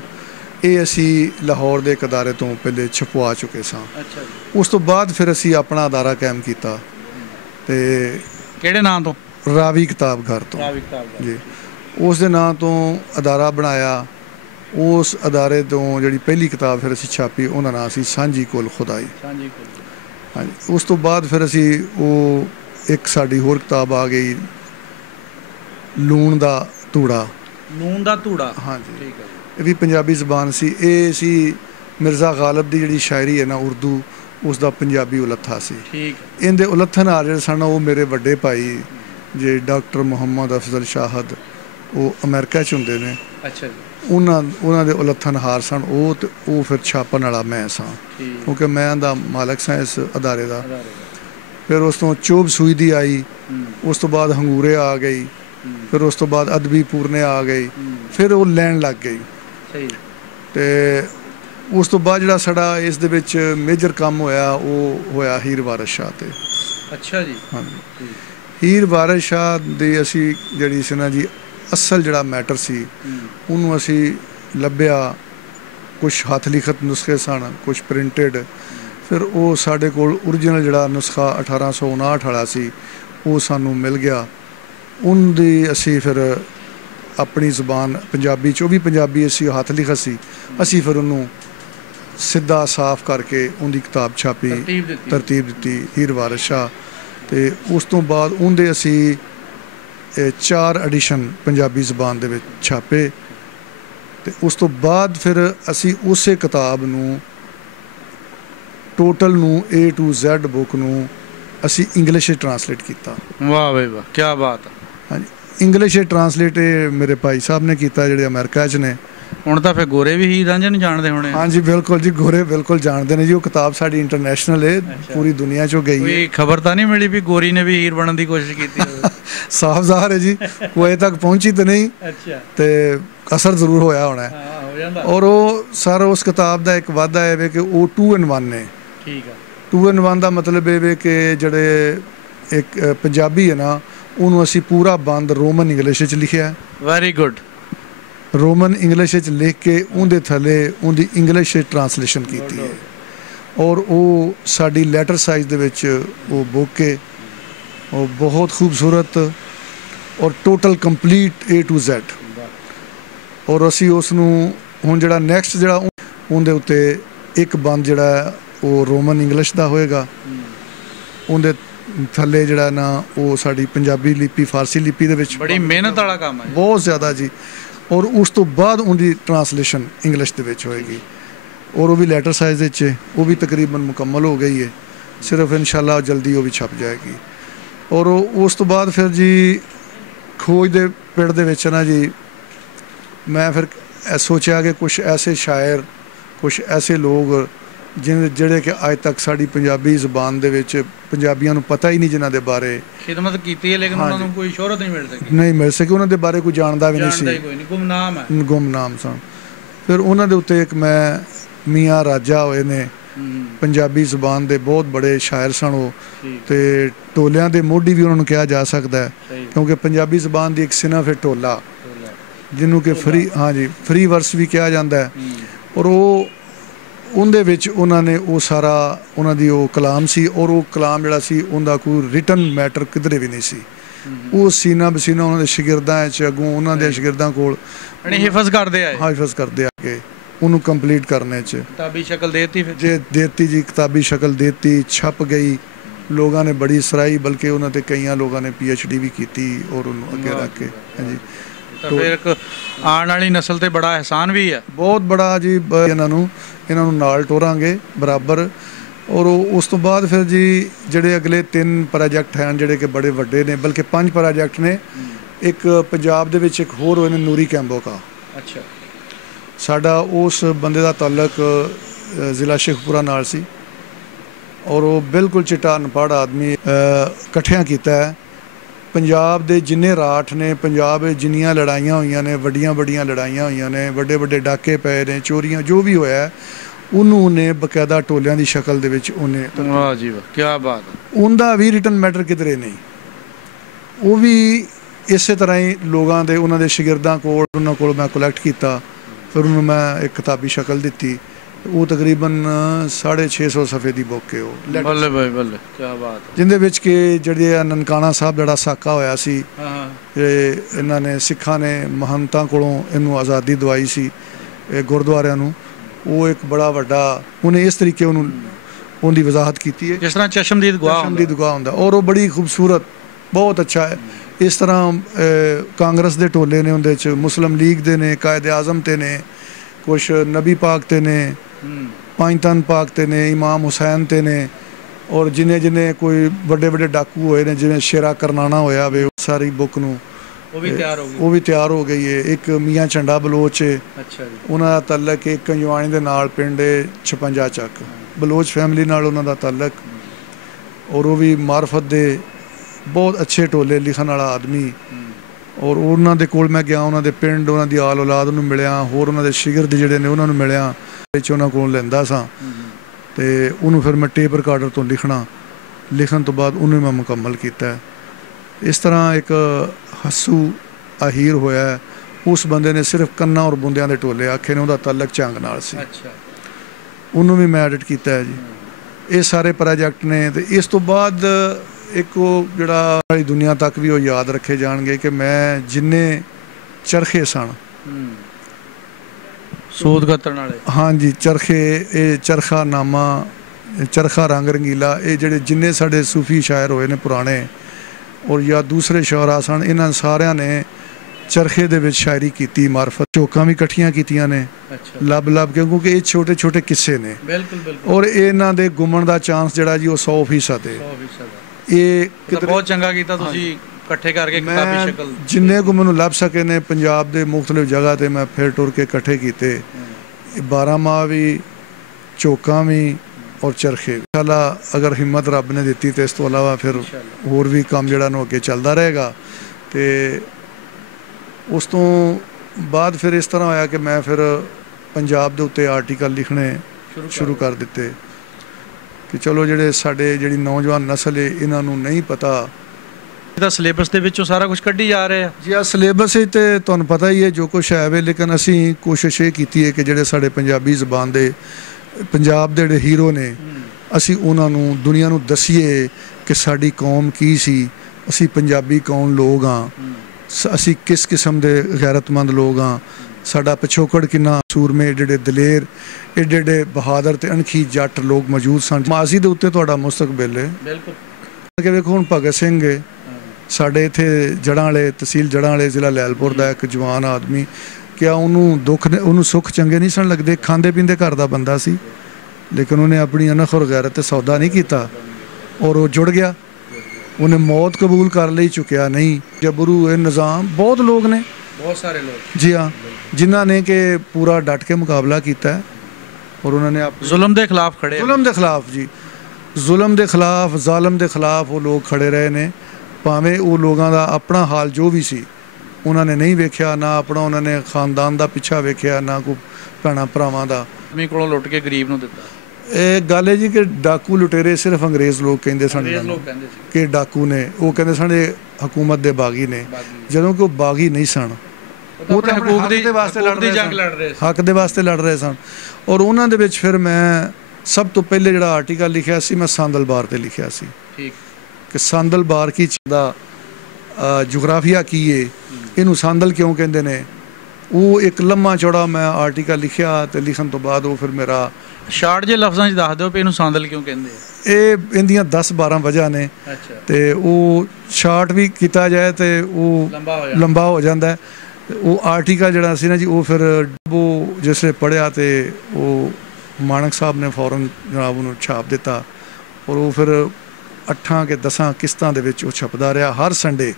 ਇਹ ਅਸੀਂ ਲਾਹੌਰ ਦੇ ਇੱਕ ਅਦਾਰੇ ਤੋਂ ਪਹਿਲੇ ਛਪਵਾ ਚੁੱਕੇ ਸਾਂ। ਅੱਛਾ ਜੀ। ਉਸ ਤੋਂ ਬਾਅਦ ਫਿਰ ਅਸੀਂ ਆਪਣਾ ਅਦਾਰਾ ਕਾਇਮ ਕੀਤਾ, ਤੇ ਕਿਹੜੇ ਨਾਂ ਤੋਂ? ਰਾਵੀ ਕਿਤਾਬ ਘਰ ਤੋਂ। ਰਾਵੀ ਕਿਤਾਬ ਘਰ ਜੀ। ਉਸ ਦੇ ਨਾਂ ਤੋਂ ਅਦਾਰਾ ਬਣਾਇਆ। ਉਸ ਅਦਾਰੇ ਤੋਂ ਜਿਹੜੀ ਪਹਿਲੀ ਕਿਤਾਬ ਫਿਰ ਅਸੀਂ ਛਾਪੀ, ਉਹਦਾ ਨਾਂ ਸੀ ਸਾਂਝੀ ਕੁੱਲ ਖੁਦਾਈ। ਸਾਂਝੀ ਕੁੱਲ। ਹਾਂਜੀ। ਉਸ ਤੋਂ ਬਾਅਦ ਫਿਰ ਅਸੀਂ ਉਹ ਇੱਕ ਸਾਡੀ ਹੋਰ ਕਿਤਾਬ ਆ ਗਈ, ਲੂਣ ਦਾ ਧੂੜਾ। ਲੂਣ ਦਾ ਧੂੜਾ। ਹਾਂਜੀ। ਠੀਕ ਹੈ। ਇਹ ਵੀ ਪੰਜਾਬੀ ਜ਼ਬਾਨ ਸੀ। ਇਹ ਸੀ ਮਿਰਜ਼ਾ ਗਾਲਬ ਦੀ ਜਿਹੜੀ ਸ਼ਾਇਰੀ ਹੈ ਨਾ ਉਰਦੂ, ਉਸ ਦਾ ਪੰਜਾਬੀ ਉਲੱਥਾ ਸੀ। ਠੀਕ। ਇਹਦੇ ਉਲੱਥਣਹਾਰ ਜਿਹੜੇ ਸਨ, ਉਹ ਮੇਰੇ ਵੱਡੇ ਭਾਈ ਜੇ ਡਾਕਟਰ ਮੁਹੰਮਦ ਅਫਜ਼ਲ ਸ਼ਾਹਦ, ਉਹ ਅਮਰੀਕਾ 'ਚ ਹੁੰਦੇ ਨੇ। ਅੱਛਾ ਜੀ। ਉਹਨਾਂ ਦੇ ਉਲੱਥਣਹਾਰ ਸਨ ਉਹ, ਤੇ ਉਹ ਫਿਰ ਛਾਪਣ ਵਾਲਾ ਮੈਂ ਸਾਂ, ਕਿਉਂਕਿ ਮੈਂ ਦਾ ਮਾਲਕ ਸਾਂ ਇਸ ਅਦਾਰੇ ਦਾ। ਫਿਰ ਉਸ ਤੋਂ ਚੋਬ ਸੂਈ ਦੀ ਆਈ, ਉਸ ਤੋਂ ਬਾਅਦ ਹੰਗੂਰੇ ਆ ਗਈ, ਫਿਰ ਉਸ ਤੋਂ ਬਾਅਦ ਅਦਬੀ ਪੂਰਨੇ ਆ ਗਈ, ਫਿਰ ਉਹ ਲੈਣ ਲੱਗ ਗਈ। ਸਹੀ। ਤੇ ਉਸ ਤੋਂ ਬਾਅਦ ਜਿਹੜਾ ਸਾਡਾ ਇਸ ਦੇ ਵਿੱਚ ਮੇਜਰ ਕੰਮ ਹੋਇਆ, ਉਹ ਹੋਇਆ ਹੀਰ ਵਾਰਿਸ ਸ਼ਾਹ ਤੇ। ਅੱਛਾ ਜੀ। ਹਾਂਜੀ। ਹੀਰ ਵਾਰਿਸ ਸ਼ਾਹ ਦੀ ਅਸੀਂ ਜਿਹੜੀ ਸੀ ਨਾ ਜੀ, ਅਸਲ ਜਿਹੜਾ ਮੈਟਰ ਸੀ, ਉਹਨੂੰ ਅਸੀਂ ਲੱਭਿਆ। ਕੁਛ ਹੱਥ ਲਿਖਤ ਨੁਸਖੇ ਸਨ, ਕੁਛ ਪ੍ਰਿੰਟਡ। ਫਿਰ ਉਹ ਸਾਡੇ ਕੋਲ ਓਰੀਜਨਲ ਜਿਹੜਾ ਨੁਸਖਾ 1859 ਵਾਲਾ ਸੀ, ਉਹ ਸਾਨੂੰ ਮਿਲ ਗਿਆ। ਉਹਦੀ ਅਸੀਂ ਫਿਰ ਆਪਣੀ ਜ਼ੁਬਾਨ ਪੰਜਾਬੀ 'ਚ, ਉਹ ਵੀ ਪੰਜਾਬੀ ਅਸੀਂ ਹੱਥ ਲਿਖਤ ਸੀ, ਅਸੀਂ ਫਿਰ ਉਹਨੂੰ ਸਿੱਧਾ ਸਾਫ਼ ਕਰਕੇ ਉਹਦੀ ਕਿਤਾਬ ਛਾਪੀ, ਤਰਤੀਬ ਦਿੱਤੀ, ਹੀਰ ਵਾਰਿਸ ਸ਼ਾਹ। ਤੇ ਉਸ ਤੋਂ ਬਾਅਦ ਉਹਦੇ ਅਸੀਂ 4 ਐਡੀਸ਼ਨ ਪੰਜਾਬੀ ਜ਼ਬਾਨ ਦੇ ਵਿੱਚ ਛਾਪੇ। ਤੇ ਉਸ ਤੋਂ ਬਾਅਦ ਫਿਰ ਅਸੀਂ ਉਸੇ ਕਿਤਾਬ ਨੂੰ ਟੋਟਲ ਨੂੰ A to Z ਬੁੱਕ ਨੂੰ ਅਸੀਂ ਇੰਗਲਿਸ਼ 'ਚ ਟਰਾਂਸਲੇਟ ਕੀਤਾ। ਵਾਹ ਬਈ ਵਾਹ, ਕੀ ਬਾਤ ਹੈ। ਹਾਂਜੀ। ਇੰਗਲਿਸ਼ 'ਚ ਟਰਾਂਸਲੇਟ ਮੇਰੇ ਭਾਈ ਸਾਹਿਬ ਨੇ ਕੀਤਾ, ਜਿਹੜੇ ਅਮਰੀਕਾ 'ਚ ਨੇ। ਹੁਣ ਤਾਂ ਫਿਰ ਗੋਰੇ ਵੀ ਹੀਰ ਰਾਂਝੇ ਨੂੰ ਜਾਣਦੇ ਹੋਣੇ। ਹਾਂਜੀ ਬਿਲਕੁਲ ਜੀ, ਗੋਰੇ ਬਿਲਕੁਲ ਜਾਣਦੇ ਨੇ ਜੀ। ਉਹ ਕਿਤਾਬ ਸਾਡੀ ਇੰਟਰਨੈਸ਼ਨਲ ਹੈ, ਪੂਰੀ ਦੁਨੀਆ 'ਚੋਂ ਗਈ ਹੈ। ਕੋਈ ਖਬਰ ਤਾਂ ਨਹੀਂ ਮਿਲੀ ਵੀ ਗੋਰੀ ਨੇ ਵੀ ਹੀਰ ਬਣਨ ਦੀ ਕੋਸ਼ਿਸ਼ ਕੀਤੀ ਹੋਵੇ? ਸਾਫ਼ ਜ਼ਾਹਰ ਹੈ ਜੀ, ਕੋਈ ਤੱਕ ਪਹੁੰਚੀ ਤਾਂ ਨਹੀਂ। ਅੱਛਾ। ਤੇ ਅਸਰ ਜ਼ਰੂਰ ਹੋਇਆ ਹੋਣਾ। ਹਾਂ, ਹੋ ਜਾਂਦਾ। ਔਰ ਉਹ ਸਰ ਉਸ ਕਿਤਾਬ ਦਾ ਇੱਕ ਵਾਧਾ ਹੈ ਕਿ ਉਹ 2 in 1 ਨੇ। ਠੀਕ ਹੈ। 2 in 1 ਦਾ ਮਤਲਬ ਇਹ ਵੇ ਕਿ ਜਿਹੜੇ ਇੱਕ ਪੰਜਾਬੀ ਹੈ ਨਾ, ਉਹਨੂੰ ਅਸੀਂ ਪੂਰਾ ਬੰਦ ਰੋਮਨ ਇੰਗਲਿਸ਼ 'ਚ ਲਿਖਿਆ। Very good. ਰੋਮਨ ਇੰਗਲਿਸ਼ 'ਚ ਲਿਖ ਕੇ ਉਹਦੇ ਥੱਲੇ ਉਹਦੀ ਇੰਗਲਿਸ਼ 'ਚ ਟਰਾਂਸਲੇਸ਼ਨ ਕੀਤੀ ਹੈ। ਔਰ ਉਹ ਸਾਡੀ ਲੈਟਰ ਸਾਈਜ਼ ਦੇ ਵਿੱਚ ਉਹ ਬੁੱਕ ਹੈ, ਉਹ ਬਹੁਤ ਖੂਬਸੂਰਤ ਔਰ total complete A to Z। ਔਰ ਅਸੀਂ ਉਸ ਨੂੰ ਹੁਣ ਜਿਹੜਾ ਨੈਕਸਟ ਜਿਹੜਾ ਉਹਦੇ ਉੱਤੇ ਇੱਕ ਬੰਦ ਜਿਹੜਾ ਉਹ ਰੋਮਨ ਇੰਗਲਿਸ਼ ਦਾ ਹੋਏਗਾ, ਉਹਦੇ ਥੱਲੇ ਜਿਹੜਾ ਨਾ ਉਹ ਸਾਡੀ ਪੰਜਾਬੀ ਲਿਪੀ, ਫਾਰਸੀ ਲਿਪੀ ਦੇ ਵਿੱਚ। ਬੜੀ ਮਿਹਨਤ ਵਾਲਾ ਕੰਮ ਹੈ, ਬਹੁਤ ਜ਼ਿਆਦਾ ਜੀ। ਔਰ ਉਸ ਤੋਂ ਬਾਅਦ ਉਹਦੀ ਟਰਾਂਸਲੇਸ਼ਨ ਇੰਗਲਿਸ਼ ਦੇ ਵਿੱਚ ਹੋਏਗੀ, ਔਰ ਉਹ ਵੀ ਲੈਟਰ ਸਾਈਜ਼ ਵਿੱਚ, ਉਹ ਵੀ ਤਕਰੀਬਨ ਮੁਕੰਮਲ ਹੋ ਗਈ ਹੈ। ਸਿਰਫ ਇਨਸ਼ਾਅੱਲਾ ਜਲਦੀ ਉਹ ਵੀ ਛਪ ਜਾਏਗੀ। ਔਰ ਉਸ ਤੋਂ ਬਾਅਦ ਫਿਰ ਜੀ ਖੋਜ ਦੇ ਪਿੜ ਦੇ ਵਿੱਚ ਨਾ ਜੀ, ਮੈਂ ਫਿਰ ਸੋਚਿਆ ਕਿ ਕੁਛ ਐਸੇ ਸ਼ਾਇਰ, ਕੁਛ ਐਸੇ ਲੋਕ ਜਿਹੜੇ ਕਿ ਅੱਜ ਤੱਕ ਸਾਡੀ ਪੰਜਾਬੀ ਜ਼ੁਬਾਨ ਦੇ ਵਿੱਚ ਪੰਜਾਬੀਆਂ ਨੂੰ ਪਤਾ ਹੀ ਨਹੀਂ, ਜਿਨ੍ਹਾਂ ਦੇ ਬਾਰੇ ਖਿਦਮਤ ਕੀਤੀ ਹੈ, ਲੇਕਿਨ ਉਹਨਾਂ ਨੂੰ ਕੋਈ ਸ਼ੋਹਰਤ ਨਹੀਂ ਮਿਲ ਸਕੀ। ਨਹੀਂ ਮਿਲ ਸਕੀ, ਉਹਨਾਂ ਦੇ ਬਾਰੇ ਕੋਈ ਜਾਣਦਾ ਵੀ ਨਹੀਂ ਸੀ, ਗੁੰਮਨਾਮ ਹੈ, ਗੁੰਮਨਾਮ ਸਨ। ਫਿਰ ਉਹਨਾਂ ਦੇ ਉੱਤੇ ਇੱਕ ਮੈਂ ਮੀਆਂ ਰਾਜਾ ਹੋਏ ਨੇ, ਪੰਜਾਬੀ ਜ਼ੁਬਾਨ ਦੇ ਬਹੁਤ ਬੜੇ ਸ਼ਾਇਰ ਸਨ ਉਹ, ਤੇ ਟੋਲਿਆਂ ਦੇ ਮੋਢੀ ਵੀ ਉਹਨਾਂ ਨੂੰ ਕਿਹਾ ਜਾ ਸਕਦਾ ਹੈ, ਕਿਉਂਕਿ ਪੰਜਾਬੀ ਜ਼ੁਬਾਨ ਦੀ ਇੱਕ ਸਿਨਫ ਹੈ ਟੋਲਾ, ਜਿਹਨੂੰ ਕਿ ਫਰੀ ਵਰਸ ਵੀ ਕਿਹਾ ਜਾਂਦਾ ਹੈ। ਔਰ ਉਹਦੇ ਵਿੱਚ ਉਹਨਾਂ ਨੇ ਉਹ ਸਾਰਾ ਉਹਨਾਂ ਦੀ ਉਹ ਕਲਾਮ ਸੀ, ਔਰ ਉਹ ਕਲਾਮ ਜਿਹੜਾ ਸੀ ਉਹਦਾ ਕੋਈ ਰਿਟਨ ਮੈਟਰ ਕਿਧਰੇ ਵੀ ਨਹੀਂ ਸੀ। ਉਹ ਸੀਨਾ ਬਸੀਨਾ ਉਹਨਾਂ ਦੇ ਸ਼ਾਗਿਰਦਾਂ 'ਚ, ਅੱਗੋਂ ਉਹਨਾਂ ਦੇ ਸ਼ਾਗਿਰਦਾਂ ਕੋਲ ਹਿਫਜ਼ ਕਰਦੇ ਆ ਕੇ ਉਹਨੂੰ ਕੰਪਲੀਟ ਕਰਨੇ 'ਚ ਕਿਤਾਬੀ ਸ਼ਕਲ ਦੇਤੀ। ਫਿਰ ਜੇ ਦੇਤੀ ਜੀ, ਕਿਤਾਬੀ ਸ਼ਕਲ ਦੇਤੀ, ਛਪ ਗਈ, ਲੋਕਾਂ ਨੇ ਬੜੀ ਸਰਾਈ, ਬਲਕਿ ਉਹਨਾਂ 'ਤੇ ਕਈਆਂ ਲੋਕਾਂ ਨੇ PhD ਵੀ ਕੀਤੀ ਔਰ ਉਹਨੂੰ ਅੱਗੇ ਰੱਖ ਕੇ। ਹਾਂਜੀ। ਤਾਂ ਫਿਰ ਇੱਕ ਆਉਣ ਵਾਲੀ ਨਸਲ ਤੇ ਬੜਾ ਅਹਿਸਾਨ ਵੀ ਹੈ, ਬਹੁਤ ਬੜਾ ਜੀ। ਇਹਨਾਂ ਨੂੰ ਨਾਲ ਟੋਰਾਂਗੇ ਬਰਾਬਰ। ਔਰ ਉਸ ਤੋਂ ਬਾਅਦ ਫਿਰ ਜੀ ਜਿਹੜੇ ਅਗਲੇ 3 ਪ੍ਰੋਜੈਕਟ ਹਨ ਜਿਹੜੇ ਕਿ ਬੜੇ ਵੱਡੇ ਨੇ, ਬਲਕਿ 5 ਪ੍ਰੋਜੈਕਟ ਨੇ। ਇੱਕ ਪੰਜਾਬ ਦੇ ਵਿੱਚ ਇੱਕ ਹੋਰ ਹੋਏ ਨੇ, ਨੂਰੀ ਕੈਂਬੋਕਾ। ਅੱਛਾ। ਸਾਡਾ ਉਸ ਬੰਦੇ ਦਾ ਤਾਲੁਕ ਜ਼ਿਲ੍ਹਾ ਸ਼ੇਖਪੁਰਾ ਨਾਲ ਸੀ ਔਰ ਉਹ ਬਿਲਕੁਲ ਚਿੱਟਾ ਅਨਪੜ੍ਹ ਆਦਮੀ ਇਕੱਠਿਆਂ ਕੀਤਾ ਹੈ ਪੰਜਾਬ ਦੇ ਜਿੰਨੇ ਰਾਠ ਨੇ, ਪੰਜਾਬ ਵਿੱਚ ਜਿੰਨੀਆਂ ਲੜਾਈਆਂ ਹੋਈਆਂ ਨੇ, ਵੱਡੀਆਂ ਵੱਡੀਆਂ ਲੜਾਈਆਂ ਹੋਈਆਂ ਨੇ, ਵੱਡੇ ਵੱਡੇ ਡਾਕੇ ਪਏ ਨੇ, ਚੋਰੀਆਂ, ਜੋ ਵੀ ਹੋਇਆ ਉਹਨੂੰ ਉਹਨੇ ਬਕਾਇਦਾ ਟੋਲਿਆਂ ਦੀ ਸ਼ਕਲ ਦੇ ਵਿੱਚ ਉਹਨੇ। ਵਾਹ ਜੀ ਵਾਹ, ਕੀ ਬਾਤ ਹੈ। ਉਹਦਾ ਵੀ ਰਿਟਨ ਮੈਟਰ ਕਿਧਰੇ ਨਹੀਂ। ਉਹ ਵੀ ਇਸੇ ਤਰ੍ਹਾਂ ਹੀ ਲੋਕਾਂ ਦੇ, ਉਹਨਾਂ ਦੇ ਸ਼ਾਗਿਰਦਾਂ ਕੋਲ, ਉਹਨਾਂ ਕੋਲ ਮੈਂ ਕਲੈਕਟ ਕੀਤਾ, ਫਿਰ ਉਹਨੂੰ ਮੈਂ ਇੱਕ ਕਿਤਾਬੀ ਸ਼ਕਲ ਦਿੱਤੀ। ਉਹ ਤਕਰੀਬਨ 650 ਸਫ਼ੇ ਦੀ ਬੁੱਕ ਹੈ ਉਹ। ਬੱਲੇ ਭਾਈ ਬੱਲੇ, ਕੀ ਬਾਤ ਹੈ। ਜਿਹਦੇ ਵਿੱਚ ਕਿ ਜਿਹੜੇ ਨਨਕਾਣਾ ਸਾਹਿਬ ਜਿਹੜਾ ਸਾਕਾ ਹੋਇਆ ਸੀ, ਇਹਨਾਂ ਨੇ ਸਿੱਖਾਂ ਨੇ ਮਹੰਤਾਂ ਕੋਲੋਂ ਇਹਨੂੰ ਆਜ਼ਾਦੀ ਦਵਾਈ ਸੀ ਗੁਰਦੁਆਰਿਆਂ ਨੂੰ, ਉਹ ਇੱਕ ਬੜਾ ਵੱਡਾ ਉਹਨੇ ਇਸ ਤਰੀਕੇ ਉਹਦੀ ਵਜ਼ਾਹਤ ਕੀਤੀ ਹੈ, ਜਿਸ ਤਰ੍ਹਾਂ ਚਸ਼ਮਦੀਦ ਗਵਾਹ ਹੁੰਦਾ। ਔਰ ਉਹ ਬੜੀ ਖੂਬਸੂਰਤ, ਬਹੁਤ ਅੱਛਾ ਹੈ। ਇਸ ਤਰ੍ਹਾਂ ਕਾਂਗਰਸ ਦੇ ਟੋਲੇ ਨੇ, ਉਹਦੇ 'ਚ ਮੁਸਲਿਮ ਲੀਗ ਦੇ ਨੇ, ਕਾਇਦੇ ਆਜ਼ਮ ਤੇ ਨੇ, ਕੁਛ ਨਬੀ ਪਾਕ ਤੇ ਨੇ, ਪੰਜ ਤਨ ਪਾਕ ਤੇ ਨੇ, ਇਮਾਮ ਹੁਸੈਨ ਤੇ ਨੇ, ਔਰ ਜਿਨੇ ਕੋਈ ਵੱਡੇ ਵੱਡੇ ਡਾਕੂ ਹੋਏ ਨੇ, ਜਿਵੇਂ ਸ਼ੇਰਾ ਕਰਨਾਣਾ ਹੋਇਆ ਵੇ, ਸਾਰੀ ਬੁੱਕ ਨੂੰ ਉਹ ਵੀ ਤਿਆਰ ਹੋ ਗਈ ਹੈ। ਇੱਕ ਮੀਆਂ ਝੰਡਾ ਬਲੋਚ ਹੈ, ਅੱਛਾ ਜੀ, ਉਹਨਾਂ ਦਾ ਤਾਲੁਕ ਇੱਕ ਕੰਜਵਾਣੀ ਦੇ ਨਾਲ ਪਿੰਡ 56 ਚੱਕ, ਬਲੋਚ ਫੈਮਿਲੀ ਨਾਲ ਉਹਨਾਂ ਦਾ ਤਾਲੁਕ। ਔਰ ਉਹ ਵੀ ਮਾਰਫਤ ਦੇ ਬਹੁਤ ਅੱਛੇ ਟੋਲੇ ਲਿਖਣ ਵਾਲਾ ਆਦਮੀ। ਔਰ ਉਹਨਾਂ ਦੇ ਕੋਲ ਮੈਂ ਗਿਆ, ਉਹਨਾਂ ਦੇ ਪਿੰਡ, ਉਹਨਾਂ ਦੀ ਆਲ ਔਲਾਦ ਨੂੰ ਮਿਲਿਆ, ਹੋਰ ਉਹਨਾਂ ਦੇ ਸ਼ਾਗਿਰਦ ਜਿਹੜੇ ਨੇ ਉਹਨਾਂ ਨੂੰ ਮਿਲਿਆ, ਵਿੱਚ ਉਹਨਾਂ ਕੋਲ ਲੈਂਦਾ ਸਾਂ। ਅਤੇ ਉਹਨੂੰ ਫਿਰ ਮੈਂ ਟੇਪ ਰਿਕਾਰਡਰ ਤੋਂ ਲਿਖਣ ਤੋਂ ਬਾਅਦ ਉਹਨੂੰ ਮੈਂ ਮੁਕੰਮਲ ਕੀਤਾ। ਇਸ ਤਰ੍ਹਾਂ ਇੱਕ ਹੱਸੂ ਅਹੀਰ ਹੋਇਆ, ਉਸ ਬੰਦੇ ਨੇ ਸਿਰਫ ਕੰਨਾਂ ਔਰ ਬੁੰਦਿਆਂ ਦੇ ਟੋਲੇ ਆਖੇ ਨੇ, ਉਹਦਾ ਤਾਲੁਕ ਝੰਗ ਨਾਲ ਸੀ। ਉਹਨੂੰ ਵੀ ਮੈਂ ਐਡਿਟ ਕੀਤਾ ਹੈ ਜੀ। ਇਹ ਸਾਰੇ ਪ੍ਰੋਜੈਕਟ ਨੇ। ਅਤੇ ਇਸ ਤੋਂ ਬਾਅਦ ਇੱਕ ਉਹ ਜਿਹੜਾ ਸਾਰੀ ਦੁਨੀਆ ਤੱਕ ਵੀ ਉਹ ਯਾਦ ਰੱਖੇ ਜਾਣਗੇ ਕਿ ਮੈਂ ਜਿੰਨੇ ਚਰਖੇ ਸਨ, ਸੂਤ ਕੱਤਣ ਵਾਲੇ, ਹਾਂਜੀ, ਚਰਖੇ, ਇਹ ਚਰਖਾ ਨਾਮਾ, ਚਰਖਾ ਰੰਗ ਰੰਗੀਲਾ, ਇਹ ਜਿਹੜੇ ਜਿੰਨੇ ਸਾਡੇ ਸੂਫੀ ਸ਼ਾਇਰ ਹੋਏ ਨੇ ਪੁਰਾਣੇ, ਔਰ ਜਾਂ ਦੂਸਰੇ ਸ਼ਾਇਰਾ ਸਨ, ਇਹਨਾਂ ਸਾਰਿਆਂ ਨੇ ਚਰਖੇ ਦੇ ਵਿੱਚ ਸ਼ਾਇਰੀ ਕੀਤੀ। ਮਾਰਫਤ ਝੋਕਾਂ ਵੀ ਇਕੱਠੀਆਂ ਕੀਤੀਆਂ ਨੇ, ਲੱਭ ਲੱਭ ਕੇ, ਕਿਉਂਕਿ ਇਹ ਛੋਟੇ ਛੋਟੇ ਕਿੱਸੇ ਨੇ। ਔਰ ਇਹਨਾਂ ਦੇ ਗੁੰਮਣ ਦਾ ਚਾਂਸ ਜਿਹੜਾ ਜੀ ਉਹ 100% ਹੈ। ਇਹ ਬਹੁਤ ਚੰਗਾ ਕੀਤਾ ਤੁਸੀਂ ਇਕੱਠੇ ਕਰਕੇ ਕਿਤਾਬੀ ਸ਼ਕਲ। ਜਿੰਨੇ ਕੁ ਮੈਨੂੰ ਲੱਭ ਸਕੇ ਨੇ ਪੰਜਾਬ ਦੇ ਮੁਖਤਲਿਫ ਜਗ੍ਹਾ 'ਤੇ ਮੈਂ ਫਿਰ ਟੁਰ ਕੇ ਇਕੱਠੇ ਕੀਤੇ। 12 ਮਾਹ ਵੀ, ਝੋਕਾਂ ਵੀ ਔਰ ਚਰਖੇ। ਇੰਸ਼ਾਅੱਲਾ ਅਗਰ ਹਿੰਮਤ ਰੱਬ ਨੇ ਦਿੱਤੀ ਤਾਂ ਇਸ ਤੋਂ ਇਲਾਵਾ ਫਿਰ ਹੋਰ ਵੀ ਕੰਮ ਜਿਹੜਾ ਨੂੰ ਅੱਗੇ ਚੱਲਦਾ ਰਹੇਗਾ। ਅਤੇ ਉਸ ਤੋਂ ਬਾਅਦ ਫਿਰ ਇਸ ਤਰ੍ਹਾਂ ਹੋਇਆ ਕਿ ਮੈਂ ਫਿਰ ਪੰਜਾਬ ਦੇ ਉੱਤੇ ਆਰਟੀਕਲ ਲਿਖਣੇ ਸ਼ੁਰੂ ਕਰ ਦਿੱਤੇ ਕਿ ਚਲੋ ਜਿਹੜੀ ਨੌਜਵਾਨ ਨਸਲ ਹੈ ਇਹਨਾਂ ਨੂੰ ਨਹੀਂ ਪਤਾ। ਇਹਦਾ ਸਿਲੇਬਸ ਦੇ ਵਿੱਚੋਂ ਸਾਰਾ ਕੁਝ ਕੱਢੀ ਜਾ ਰਿਹਾ ਜੀ। ਆ ਸਿਲੇਬਸ ਤੇ ਤੁਹਾਨੂੰ ਪਤਾ ਹੀ ਹੈ ਜੋ ਕੁਛ ਹੈ ਵੇ, ਲੇਕਿਨ ਅਸੀਂ ਕੋਸ਼ਿਸ਼ ਇਹ ਕੀਤੀ ਹੈ ਕਿ ਜਿਹੜੇ ਸਾਡੇ ਪੰਜਾਬੀ ਜ਼ਬਾਨ ਦੇ, ਪੰਜਾਬ ਦੇ ਜਿਹੜੇ ਹੀਰੋ ਨੇ, ਅਸੀਂ ਉਹਨਾਂ ਨੂੰ, ਦੁਨੀਆ ਨੂੰ ਦੱਸੀਏ ਕਿ ਸਾਡੀ ਕੌਮ ਕੀ ਸੀ, ਅਸੀਂ ਪੰਜਾਬੀ ਕੌਣ ਲੋਕ ਹਾਂ, ਅਸੀਂ ਕਿਸ ਕਿਸਮ ਦੇ ਗੈਰਤਮੰਦ ਲੋਕ ਹਾਂ, ਸਾਡਾ ਪਿਛੋਕੜ ਕਿੰਨਾ ਸੂਰਮੇ, ਏਡੇ ਦਲੇਰ, ਏਡੇ ਬਹਾਦਰ ਤੇ ਅਣਖੀ ਜੱਟ ਲੋਕ ਮੌਜੂਦ ਸਨ। ਮਾਜ਼ੀ ਦੇ ਉੱਤੇ ਤੁਹਾਡਾ ਮੁਸਤਕਬਲ ਹੈ। ਬਿਲਕੁਲ ਕਿ ਵੇਖੋ ਹੁਣ ਭਗਤ ਸਿੰਘ ਹੈ ਸਾਡੇ ਇੱਥੇ ਜੜ੍ਹਾਂ ਵਾਲੇ, ਤਹਿਸੀਲ ਜੜ੍ਹਾਂ ਵਾਲੇ, ਜ਼ਿਲ੍ਹਾ ਲੈਲਪੁਰ ਦਾ ਇੱਕ ਜਵਾਨ ਆਦਮੀ, ਕਿਆ ਉਹਨੂੰ ਸੁੱਖ ਚੰਗੇ ਨਹੀਂ ਸਨ ਲੱਗਦੇ? ਖਾਂਦੇ ਪੀਂਦੇ ਘਰ ਦਾ ਬੰਦਾ ਸੀ, ਲੇਕਿਨ ਉਹਨੇ ਆਪਣੀ ਅਣਖ ਔਰ ਗੈਰਤ ਤੇ ਸੌਦਾ ਨਹੀਂ ਕੀਤਾ ਔਰ ਉਹ ਜੁੜ ਗਿਆ। ਉਹਨੇ ਮੌਤ ਕਬੂਲ ਕਰ ਲਈ, ਝੁਕਿਆ ਨਹੀਂ। ਜਬਰੂ ਇਹ ਨਿਜ਼ਾਮ, ਬਹੁਤ ਲੋਕ ਨੇ, ਬਹੁਤ ਸਾਰੇ ਲੋਕ ਜੀ ਹਾਂ, ਜਿਨ੍ਹਾਂ ਨੇ ਕਿ ਪੂਰਾ ਡਟ ਕੇ ਮੁਕਾਬਲਾ ਕੀਤਾ ਔਰ ਉਹਨਾਂ ਨੇ ਜ਼ੁਲਮ ਦੇ ਖਿਲਾਫ ਖੜੇ, ਜ਼ੁਲਮ ਦੇ ਖਿਲਾਫ ਜੀ, ਜ਼ੁਲਮ ਦੇ ਖਿਲਾਫ, ਜ਼ਾਲਮ ਦੇ ਖਿਲਾਫ ਉਹ ਲੋਕ ਖੜੇ ਰਹੇ ਨੇ। ਭਾਵੇਂ ਉਹ ਲੋਕਾਂ ਦਾ ਆਪਣਾ ਹਾਲ ਜੋ ਵੀ ਸੀ ਉਹਨਾਂ ਨੇ ਨਹੀਂ ਵੇਖਿਆ, ਨਾ ਆਪਣਾ ਉਹਨਾਂ ਨੇ ਖਾਨਦਾਨ ਦਾ ਪਿੱਛਾ ਵੇਖਿਆ, ਨਾ ਕੋਈ ਭੈਣਾਂ ਭਰਾਵਾਂ ਦਾ। ਮੀ ਕੋਲੋਂ ਲੁੱਟ ਕੇ ਗਰੀਬ ਨੂੰ ਦਿੱਤਾ। ਇਹ ਗੱਲ ਹੈ ਜੀ ਕਿ ਡਾਕੂ ਲੁਟੇਰੇ ਸਿਰਫ ਅੰਗਰੇਜ਼ ਲੋਕ ਕਹਿੰਦੇ ਸਨ ਕਿ ਡਾਕੂ ਨੇ, ਉਹ ਕਹਿੰਦੇ ਸਨ ਇਹ ਹਕੂਮਤ ਦੇ ਬਾਗੀ ਨੇ, ਜਦੋਂ ਕਿ ਉਹ ਬਾਗੀ ਨਹੀਂ ਸਨ, ਉਹ ਤਾਂ ਹਕੂਕ ਦੇ ਵਾਸਤੇ ਲੜ ਰਹੇ ਸਨ, ਹੱਕ ਦੇ ਵਾਸਤੇ ਲੜ ਰਹੇ ਸਨ। ਔਰ ਉਹਨਾਂ ਦੇ ਵਿੱਚ ਫਿਰ ਮੈਂ ਸਭ ਤੋਂ ਪਹਿਲੇ ਜਿਹੜਾ ਆਰਟੀਕਲ ਲਿਖਿਆ ਸੀ, ਮੈਂ ਸਾਂਦਲਬਾਰ 'ਤੇ ਲਿਖਿਆ ਸੀ ਕਿ ਸਾਂਦਲਬਾਰ ਕੀ ਦਾ ਜੁਗਰਾਫੀਆ ਕੀ ਹੈ, ਇਹਨੂੰ ਸਾਂਦਲ ਕਿਉਂ ਕਹਿੰਦੇ ਨੇ। ਉਹ ਇੱਕ ਲੰਮਾ ਚੌੜਾ ਮੈਂ ਆਰਟੀਕਲ ਲਿਖਿਆ ਅਤੇ ਲਿਖਣ ਤੋਂ ਬਾਅਦ ਉਹ ਫਿਰ ਮੇਰਾ ਸ਼ਾਰਟ ਜਿਹੇ ਲਫ਼ਜ਼ਾਂ 'ਚ ਦੱਸ ਦਿਓ ਵੀ ਇਹਨੂੰ ਸਾਂਦਲ ਕਿਉਂ ਕਹਿੰਦੇ ਆ। ਇਹ ਇਹਦੀਆਂ 10-12 ਵਜ੍ਹਾ ਨੇ ਅਤੇ ਉਹ ਸ਼ਾਰਟ ਵੀ ਕੀਤਾ ਜਾਏ ਅਤੇ ਉਹ ਲੰਬਾ ਹੋ ਜਾਂਦਾ। ਉਹ ਆਰਟੀਕਲ ਜਿਹੜਾ ਸੀ ਨਾ ਜੀ, ਉਹ ਫਿਰ ਉਹ ਜਿਸ ਵੇਲੇ ਪੜ੍ਹਿਆ ਅਤੇ ਉਹ ਮਾਣਕ ਸਾਹਿਬ ਨੇ ਫੌਰਨ ਜਨਾਬ ਉਹਨੂੰ ਛਾਪ ਦਿੱਤਾ ਔਰ ਉਹ ਫਿਰ 8 ਕਿ 10 ਕਿਸ਼ਤਾਂ ਦੇ ਵਿੱਚ ਉਹ ਛਪਦਾ ਰਿਹਾ ਹਰ ਸੰਡੇ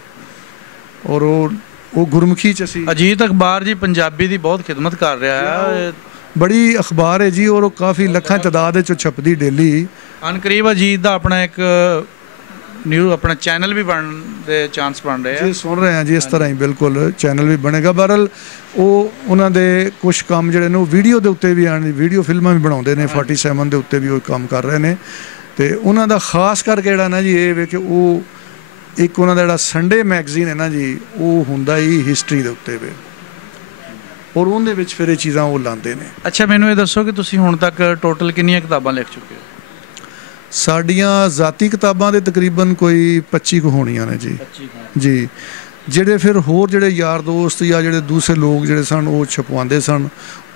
ਔਰ ਉਹ ਗੁਰਮੁਖੀ 'ਚ ਅਸੀਂ ਅਜੀਤ ਅਖਬਾਰ ਜੀ ਪੰਜਾਬੀ ਦੀ ਬਹੁਤ ਖਿਦਮਤ ਕਰ ਰਿਹਾ ਹੈ। ਬੜੀ ਅਖਬਾਰ ਹੈ ਜੀ ਔਰ ਉਹ ਕਾਫੀ ਲੱਖਾਂ ਤਾਦਾਦ ਵਿੱਚ ਛਪਦੀ ਡੇਲੀ। ਅਨਕਰੀਬ ਅਜੀਤ ਦਾ ਆਪਣਾ ਇੱਕ ਆਪਣਾ ਚੈਨਲ ਵੀ ਬਣਨ ਦੇ ਚਾਂਸ ਬਣ ਰਹੇ ਆ ਜੀ। ਸੁਣ ਰਹੇ ਹਾਂ ਜੀ, ਇਸ ਤਰ੍ਹਾਂ ਹੀ ਬਿਲਕੁਲ ਚੈਨਲ ਵੀ ਬਣੇਗਾ। ਬਹਰਹਾਲ ਉਹਨਾਂ ਦੇ ਕੁਝ ਕੰਮ ਜਿਹੜੇ ਨੇ ਉਹ ਵੀਡੀਓ ਦੇ ਉੱਤੇ ਵੀ ਆਣ, ਵੀਡੀਓ ਫਿਲਮਾਂ ਵੀ ਬਣਾਉਂਦੇ ਨੇ। 47 ਦੇ ਉੱਤੇ ਵੀ ਉਹ ਕੰਮ ਕਰ ਰਹੇ ਨੇ ਤੇ ਉਹਨਾਂ ਦਾ ਖਾਸ ਕਰਕੇ ਜਿਹੜਾ ਨਾ ਜੀ ਇਹ ਵੇ ਕਿ ਉਹ ਇੱਕ ਉਹਨਾਂ ਦਾ ਜਿਹੜਾ ਸੰਡੇ ਮੈਗਜ਼ੀਨ ਹੈ ਨਾ ਜੀ, ਉਹ ਹੁੰਦਾ ਹੀ ਹਿਸਟਰੀ ਦੇ ਉੱਤੇ ਵੇ ਔਰ ਉਹਦੇ ਵਿੱਚ ਫਿਰ ਇਹ ਚੀਜ਼ਾਂ ਉਹ ਲਾਉਂਦੇ ਨੇ। ਅੱਛਾ, ਮੈਨੂੰ ਇਹ ਦੱਸੋ ਕਿ ਤੁਸੀਂ ਹੁਣ ਤੱਕ ਟੋਟਲ ਕਿੰਨੀਆਂ ਕਿਤਾਬਾਂ ਲਿਖ ਚੁੱਕੇ ਹੋ? ਸਾਡੀਆਂ ਜ਼ਾਤੀ ਕਿਤਾਬਾਂ ਦੇ ਤਕਰੀਬਨ ਕੋਈ 25 ਕੁ ਹੋਣੀਆਂ ਨੇ ਜੀ। 25 ਜੀ। ਜਿਹੜੇ ਫਿਰ ਹੋਰ ਜਿਹੜੇ ਯਾਰ ਦੋਸਤ ਜਾਂ ਜਿਹੜੇ ਦੂਸਰੇ ਲੋਕ ਜਿਹੜੇ ਸਨ ਉਹ ਛਪਵਾਉਂਦੇ ਸਨ,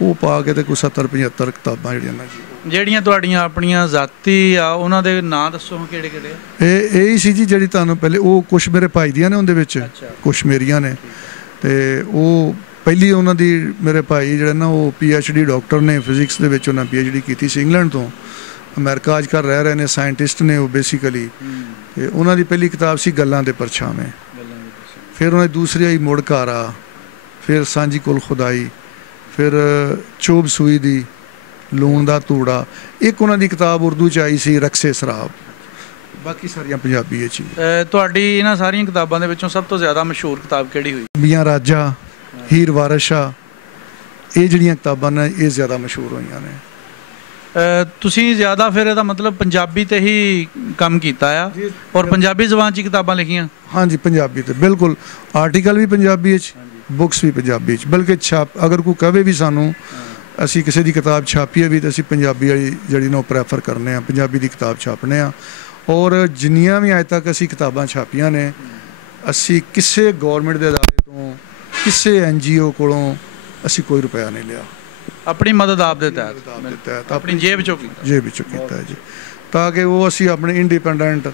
ਉਹ ਪਾ ਕੇ ਤੇ ਕੋਈ 70-75 ਕਿਤਾਬਾਂ ਜਿਹੜੀਆਂ ਨੇ ਜੀ। ਜਿਹੜੀਆਂ ਤੁਹਾਡੀਆਂ ਆਪਣੀਆਂ ਜ਼ਾਤੀ ਆ ਉਹਨਾਂ ਦੇ ਨਾਂ ਦੱਸੋ ਕਿਹੜੇ ਕਿਹੜੇ? ਇਹ ਹੀ ਸੀ ਜੀ ਜਿਹੜੀ ਤੁਹਾਨੂੰ ਪਹਿਲੇ ਉਹ ਕੁਛ ਮੇਰੇ ਭਾਈ ਦੀਆਂ ਨੇ ਉਹਦੇ ਵਿੱਚ, ਕੁਛ ਮੇਰੀਆਂ ਨੇ। ਤੇ ਉਹ ਪਹਿਲੀ ਉਹਨਾਂ ਦੀ ਮੇਰੇ ਭਾਈ ਜਿਹੜੇ ਨਾ ਉਹ PhD ਡਾਕਟਰ ਨੇ ਫਿਜ਼ਿਕਸ ਦੇ ਵਿੱਚ, ਉਹਨਾਂ PhD ਕੀਤੀ ਸੀ ਇੰਗਲੈਂਡ ਤੋਂ। ਅਮਰੀਕਾ ਅੱਜ ਕੱਲ੍ਹ ਰਹਿ ਰਹੇ ਨੇ, ਸਾਇੰਟਿਸਟ ਨੇ ਉਹ ਬੇਸਿਕਲੀ। ਤੇ ਉਹਨਾਂ ਦੀ ਪਹਿਲੀ ਕਿਤਾਬ ਸੀ ਗੱਲਾਂ ਦੇ ਪਰਛਾਵੇਂ। ਫਿਰ ਉਹਨਾਂ ਦੀ ਦੂਸਰੀ ਆਈ ਮੁੜ ਘਰ ਆ, ਫਿਰ ਸਾਂਝੀ ਕੁਲ ਖੁਦਾਈ, ਫਿਰ ਚੋਬ ਸੂਈ ਦੀ ਲੂਣ ਦਾ ਧੂੜਾ। ਇੱਕ ਉਹਨਾਂ ਦੀ ਕਿਤਾਬ ਉਰਦੂ 'ਚ ਆਈ ਸੀ ਰਕਸੇ ਸਰਾਬ। ਬਾਕੀ ਸਾਰੀਆਂ ਪੰਜਾਬੀ ਵਿੱਚ। ਤੁਹਾਡੀ ਇਹਨਾਂ ਸਾਰੀਆਂ ਕਿਤਾਬਾਂ ਦੇ ਵਿੱਚੋਂ ਸਭ ਤੋਂ ਜ਼ਿਆਦਾ ਮਸ਼ਹੂਰ ਕਿਤਾਬ ਕਿਹੜੀ ਹੋਈ? ਮੀਆਂ ਰਾਜਾ, ਹੀਰ ਵਾਰਿਸ਼ਾ, ਇਹ ਜਿਹੜੀਆਂ ਕਿਤਾਬਾਂ ਨੇ ਇਹ ਜ਼ਿਆਦਾ ਮਸ਼ਹੂਰ ਹੋਈਆਂ ਨੇ। ਤੁਸੀਂ ਜ਼ਿਆਦਾ ਫਿਰ ਇਹਦਾ ਮਤਲਬ ਪੰਜਾਬੀ ਤੇ ਹੀ ਕੰਮ ਕੀਤਾ ਆ ਔਰ ਪੰਜਾਬੀ ਜ਼ੁਬਾਨ 'ਚ ਕਿਤਾਬਾਂ ਲਿਖੀਆਂ? ਹਾਂਜੀ, ਪੰਜਾਬੀ ਤੇ ਬਿਲਕੁਲ। ਆਰਟੀਕਲ ਵੀ ਪੰਜਾਬੀ ਵਿੱਚ, ਬੁੱਕਸ ਵੀ ਪੰਜਾਬੀ 'ਚ। ਬਲਕਿ ਅਗਰ ਕੋਈ ਕਹੇ ਵੀ ਸਾਨੂੰ ਅਸੀਂ ਕਿਸੇ ਦੀ ਕਿਤਾਬ ਛਾਪੀਏ ਵੀ ਤਾਂ ਅਸੀਂ ਪੰਜਾਬੀ ਵਾਲੀ ਜਿਹੜੀ ਨਾ ਉਹ ਪ੍ਰੈਫਰ ਕਰਨੇ ਆ, ਪੰਜਾਬੀ ਦੀ ਕਿਤਾਬ ਛਾਪਣੇ ਆ। ਔਰ ਜਿੰਨੀਆਂ ਵੀ ਅੱਜ ਤੱਕ ਅਸੀਂ ਕਿਤਾਬਾਂ ਛਾਪੀਆਂ ਨੇ, ਅਸੀਂ ਕਿਸੇ ਗੌਰਮੈਂਟ ਦੇ ਅਦਾਰੇ ਤੋਂ, ਕਿਸੇ NGO ਕੋਲੋਂ ਅਸੀਂ ਕੋਈ ਰੁਪਇਆ ਨਹੀਂ ਲਿਆ। ਆਪਣੀ ਮਦਦ ਆਪ ਦੇ ਤਹਿਤ ਆਪਣੀ ਜੇਬ ਵਿੱਚੋਂ ਕੀਤਾ ਜੀ, ਤਾਂ ਕਿ ਉਹ ਅਸੀਂ ਆਪਣੇ ਇੰਡੀਪੈਂਡੈਂਟ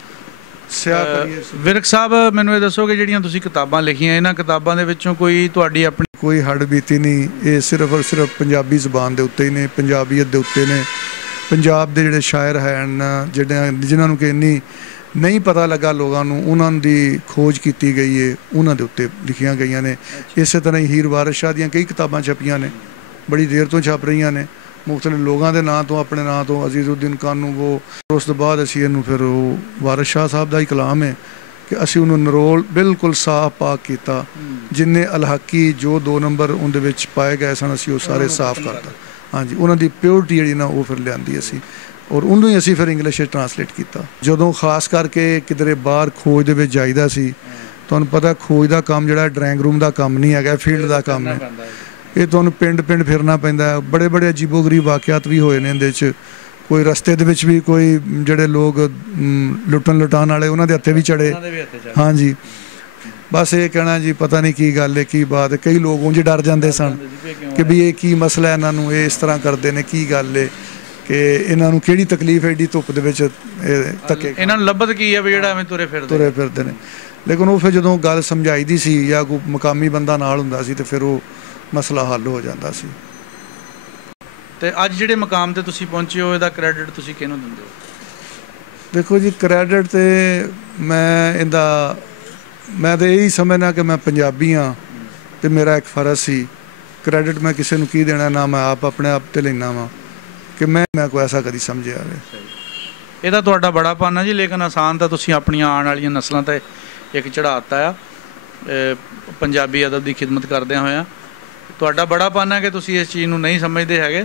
ਸਿਆਹ ਕਰੀਏ। ਵਿਰਕ ਸਾਹਿਬ, ਮੈਨੂੰ ਇਹ ਦੱਸੋ ਕਿ ਜਿਹੜੀਆਂ ਤੁਸੀਂ ਕਿਤਾਬਾਂ ਲਿਖੀਆਂ, ਇਹਨਾਂ ਕਿਤਾਬਾਂ ਦੇ ਵਿੱਚੋਂ ਕੋਈ ਤੁਹਾਡੀ ਆਪਣੀ ਕੋਈ ਹੱਡ ਬੀਤੀ ਨਹੀਂ? ਇਹ ਸਿਰਫ ਔਰ ਸਿਰਫ ਪੰਜਾਬੀ ਜ਼ੁਬਾਨ ਦੇ ਉੱਤੇ ਹੀ ਨੇ, ਪੰਜਾਬੀਅਤ ਦੇ ਉੱਤੇ ਨੇ। ਪੰਜਾਬ ਦੇ ਜਿਹੜੇ ਸ਼ਾਇਰ ਹਨ, ਜਿਨ੍ਹਾਂ ਨੂੰ ਕਿ ਇੰਨੀ ਨਹੀਂ ਪਤਾ ਲੱਗਾ ਲੋਕਾਂ ਨੂੰ, ਉਹਨਾਂ ਦੀ ਖੋਜ ਕੀਤੀ ਗਈ ਹੈ, ਉਹਨਾਂ ਦੇ ਉੱਤੇ ਲਿਖੀਆਂ ਗਈਆਂ ਨੇ। ਇਸੇ ਤਰ੍ਹਾਂ ਹੀ ਹੀਰ ਵਾਰਿਸ ਸ਼ਾਹ ਦੀਆਂ ਕਈ ਕਿਤਾਬਾਂ ਛਪੀਆਂ ਨੇ, ਬੜੀ ਦੇਰ ਤੋਂ ਛਪ ਰਹੀਆਂ ਨੇ, ਮੁਖਤਲਿਫ ਲੋਕਾਂ ਦੇ ਨਾਂ ਤੋਂ, ਆਪਣੇ ਨਾਂ ਤੋਂ। ਅਜ਼ੀਜ਼ੁਦੀਨ ਕਾਨੂੰ ਉਸ ਤੋਂ ਬਾਅਦ ਅਸੀਂ ਇਹਨੂੰ ਫਿਰ ਉਹ ਵਾਰਿਸ ਸ਼ਾਹ ਸਾਹਿਬ ਦਾ ਹੀ ਕਲਾਮ ਹੈ ਕਿ ਅਸੀਂ ਉਹਨੂੰ ਨਰੋਲ ਬਿਲਕੁਲ ਸਾਫ਼ ਪਾਕ ਕੀਤਾ। ਜਿੰਨੇ ਅਲਹਕੀ ਜੋ 2 ਨੰਬਰ ਉਹਦੇ ਵਿੱਚ ਪਾਏ ਗਏ ਸਨ, ਅਸੀਂ ਉਹ ਸਾਰੇ ਸਾਫ਼ ਕਰਤਾ। ਹਾਂਜੀ, ਉਹਨਾਂ ਦੀ ਪਿਓਰਿਟੀ ਜਿਹੜੀ ਨਾ ਉਹ ਫਿਰ ਲਿਆਂਦੀ ਅਸੀਂ, ਔਰ ਉਹਨੂੰ ਹੀ ਅਸੀਂ ਫਿਰ ਇੰਗਲਿਸ਼ 'ਚ ਟਰਾਂਸਲੇਟ ਕੀਤਾ। ਜਦੋਂ ਖਾਸ ਕਰਕੇ ਕਿਧਰੇ ਬਾਹਰ ਖੋਜ ਦੇ ਵਿੱਚ ਜਾਈਦਾ ਸੀ, ਤੁਹਾਨੂੰ ਪਤਾ ਖੋਜ ਦਾ ਕੰਮ ਜਿਹੜਾ ਡਰਾਇੰਗ ਰੂਮ ਦਾ ਕੰਮ ਨਹੀਂ ਹੈਗਾ, ਫੀਲਡ ਦਾ ਕੰਮ ਹੈ। ਇਹ ਤੁਹਾਨੂੰ ਪਿੰਡ ਫਿਰਨਾ ਪੈਂਦਾ। ਬੜੇ ਬੜੇ ਅਜੀਬੋ ਗਰੀਬ ਵਾਕਿਆਤ ਵੀ ਹੋਏ ਨੇ ਇਹਦੇ 'ਚ। ਕੋਈ ਰਸਤੇ ਦੇ ਵਿੱਚ ਵੀ ਕੋਈ ਜਿਹੜੇ ਲੋਕ ਲੁਟਾਉਣ ਵਾਲੇ, ਉਹਨਾਂ ਦੇ ਹੱਥੇ ਵੀ ਚੜੇ। ਹਾਂਜੀ, ਬਸ ਇਹ ਕਹਿਣਾ ਜੀ ਪਤਾ ਨਹੀਂ ਕੀ ਗੱਲ ਹੈ, ਕੀ ਬਾਤ ਹੈ। ਕਈ ਲੋਕ ਉਂਝ ਡਰ ਜਾਂਦੇ ਸਨ ਕਿ ਵੀ ਇਹ ਕੀ ਮਸਲਾ, ਇਹਨਾਂ ਨੂੰ ਇਹ ਇਸ ਤਰ੍ਹਾਂ ਕਰਦੇ ਨੇ, ਕੀ ਗੱਲ ਹੈ, ਕਿ ਇਹਨਾਂ ਨੂੰ ਕਿਹੜੀ ਤਕਲੀਫ ਹੈ ਏਡੀ ਧੁੱਪ ਦੇ ਵਿੱਚ ਧੱਕੇ, ਇਹਨਾਂ ਨੂੰ ਲੱਭਤ ਕੀ ਹੈ ਵੀ ਜਿਹੜਾ ਐਵੇਂ ਤੁਰੇ ਫਿਰਦੇ ਨੇ। ਲੇਕਿਨ ਉਹ ਫਿਰ ਜਦੋਂ ਗੱਲ ਸਮਝਾਈ ਦੀ ਸੀ ਜਾਂ ਕੋਈ ਮੁਕਾਮੀ ਬੰਦਾ ਨਾਲ ਹੁੰਦਾ ਸੀ, ਤੇ ਫਿਰ ਉਹ ਮਸਲਾ ਹੱਲ ਹੋ ਜਾਂਦਾ ਸੀ। ਤੇ ਅੱਜ ਜਿਹੜੇ ਮਕਾਮ ਤੇ ਤੁਸੀਂ ਪਹੁੰਚੇ ਹੋ, ਇਹਦਾ ਕ੍ਰੈਡਿਟ ਤੁਸੀਂ ਕਿਹਨੂੰ ਦਿੰਦੇ ਹੋ? ਦੇਖੋ ਜੀ, ਕ੍ਰੈਡਿਟ ਤੇ ਮੈਂ ਤਾਂ ਇਹੀ ਸਮਝਣਾ ਕਿ ਮੈਂ ਪੰਜਾਬੀ ਹਾਂ ਤੇ ਮੇਰਾ ਇੱਕ ਫਰਜ਼ ਸੀ। ਕ੍ਰੈਡਿਟ ਮੈਂ ਕਿਸੇ ਨੂੰ ਕੀ ਦੇਣਾ, ਨਾ ਮੈਂ ਆਪ ਆਪਣੇ ਆਪ ਤੇ ਲੈਣਾ ਵਾ ਕਿ ਮੈਂ ਕੋਈ ਐਸਾ ਕਦੀ ਸਮਝਿਆ ਹੋਵੇ। ਇਹਦਾ ਤੁਹਾਡਾ ਬੜਾ ਪਾਨਾ ਜੀ, ਲੇਕਿਨ ਆਸਾਨ ਤਾਂ ਤੁਸੀਂ ਆਪਣੀਆਂ ਆਉਣ ਵਾਲੀਆਂ ਨਸਲਾਂ ਤੇ ਇੱਕ ਚੜ੍ਹਾਤਾ ਆ ਪੰਜਾਬੀ ਅਦਬ ਦੀ ਖਿਦਮਤ ਕਰਦਿਆਂ ਹੋਇਆਂ। ਤੁਹਾਡਾ ਬੜਾ ਪਾਨਾ ਕਿ ਤੁਸੀਂ ਇਸ ਚੀਜ਼ ਨੂੰ ਨਹੀਂ ਸਮਝਦੇ ਹੈਗੇ,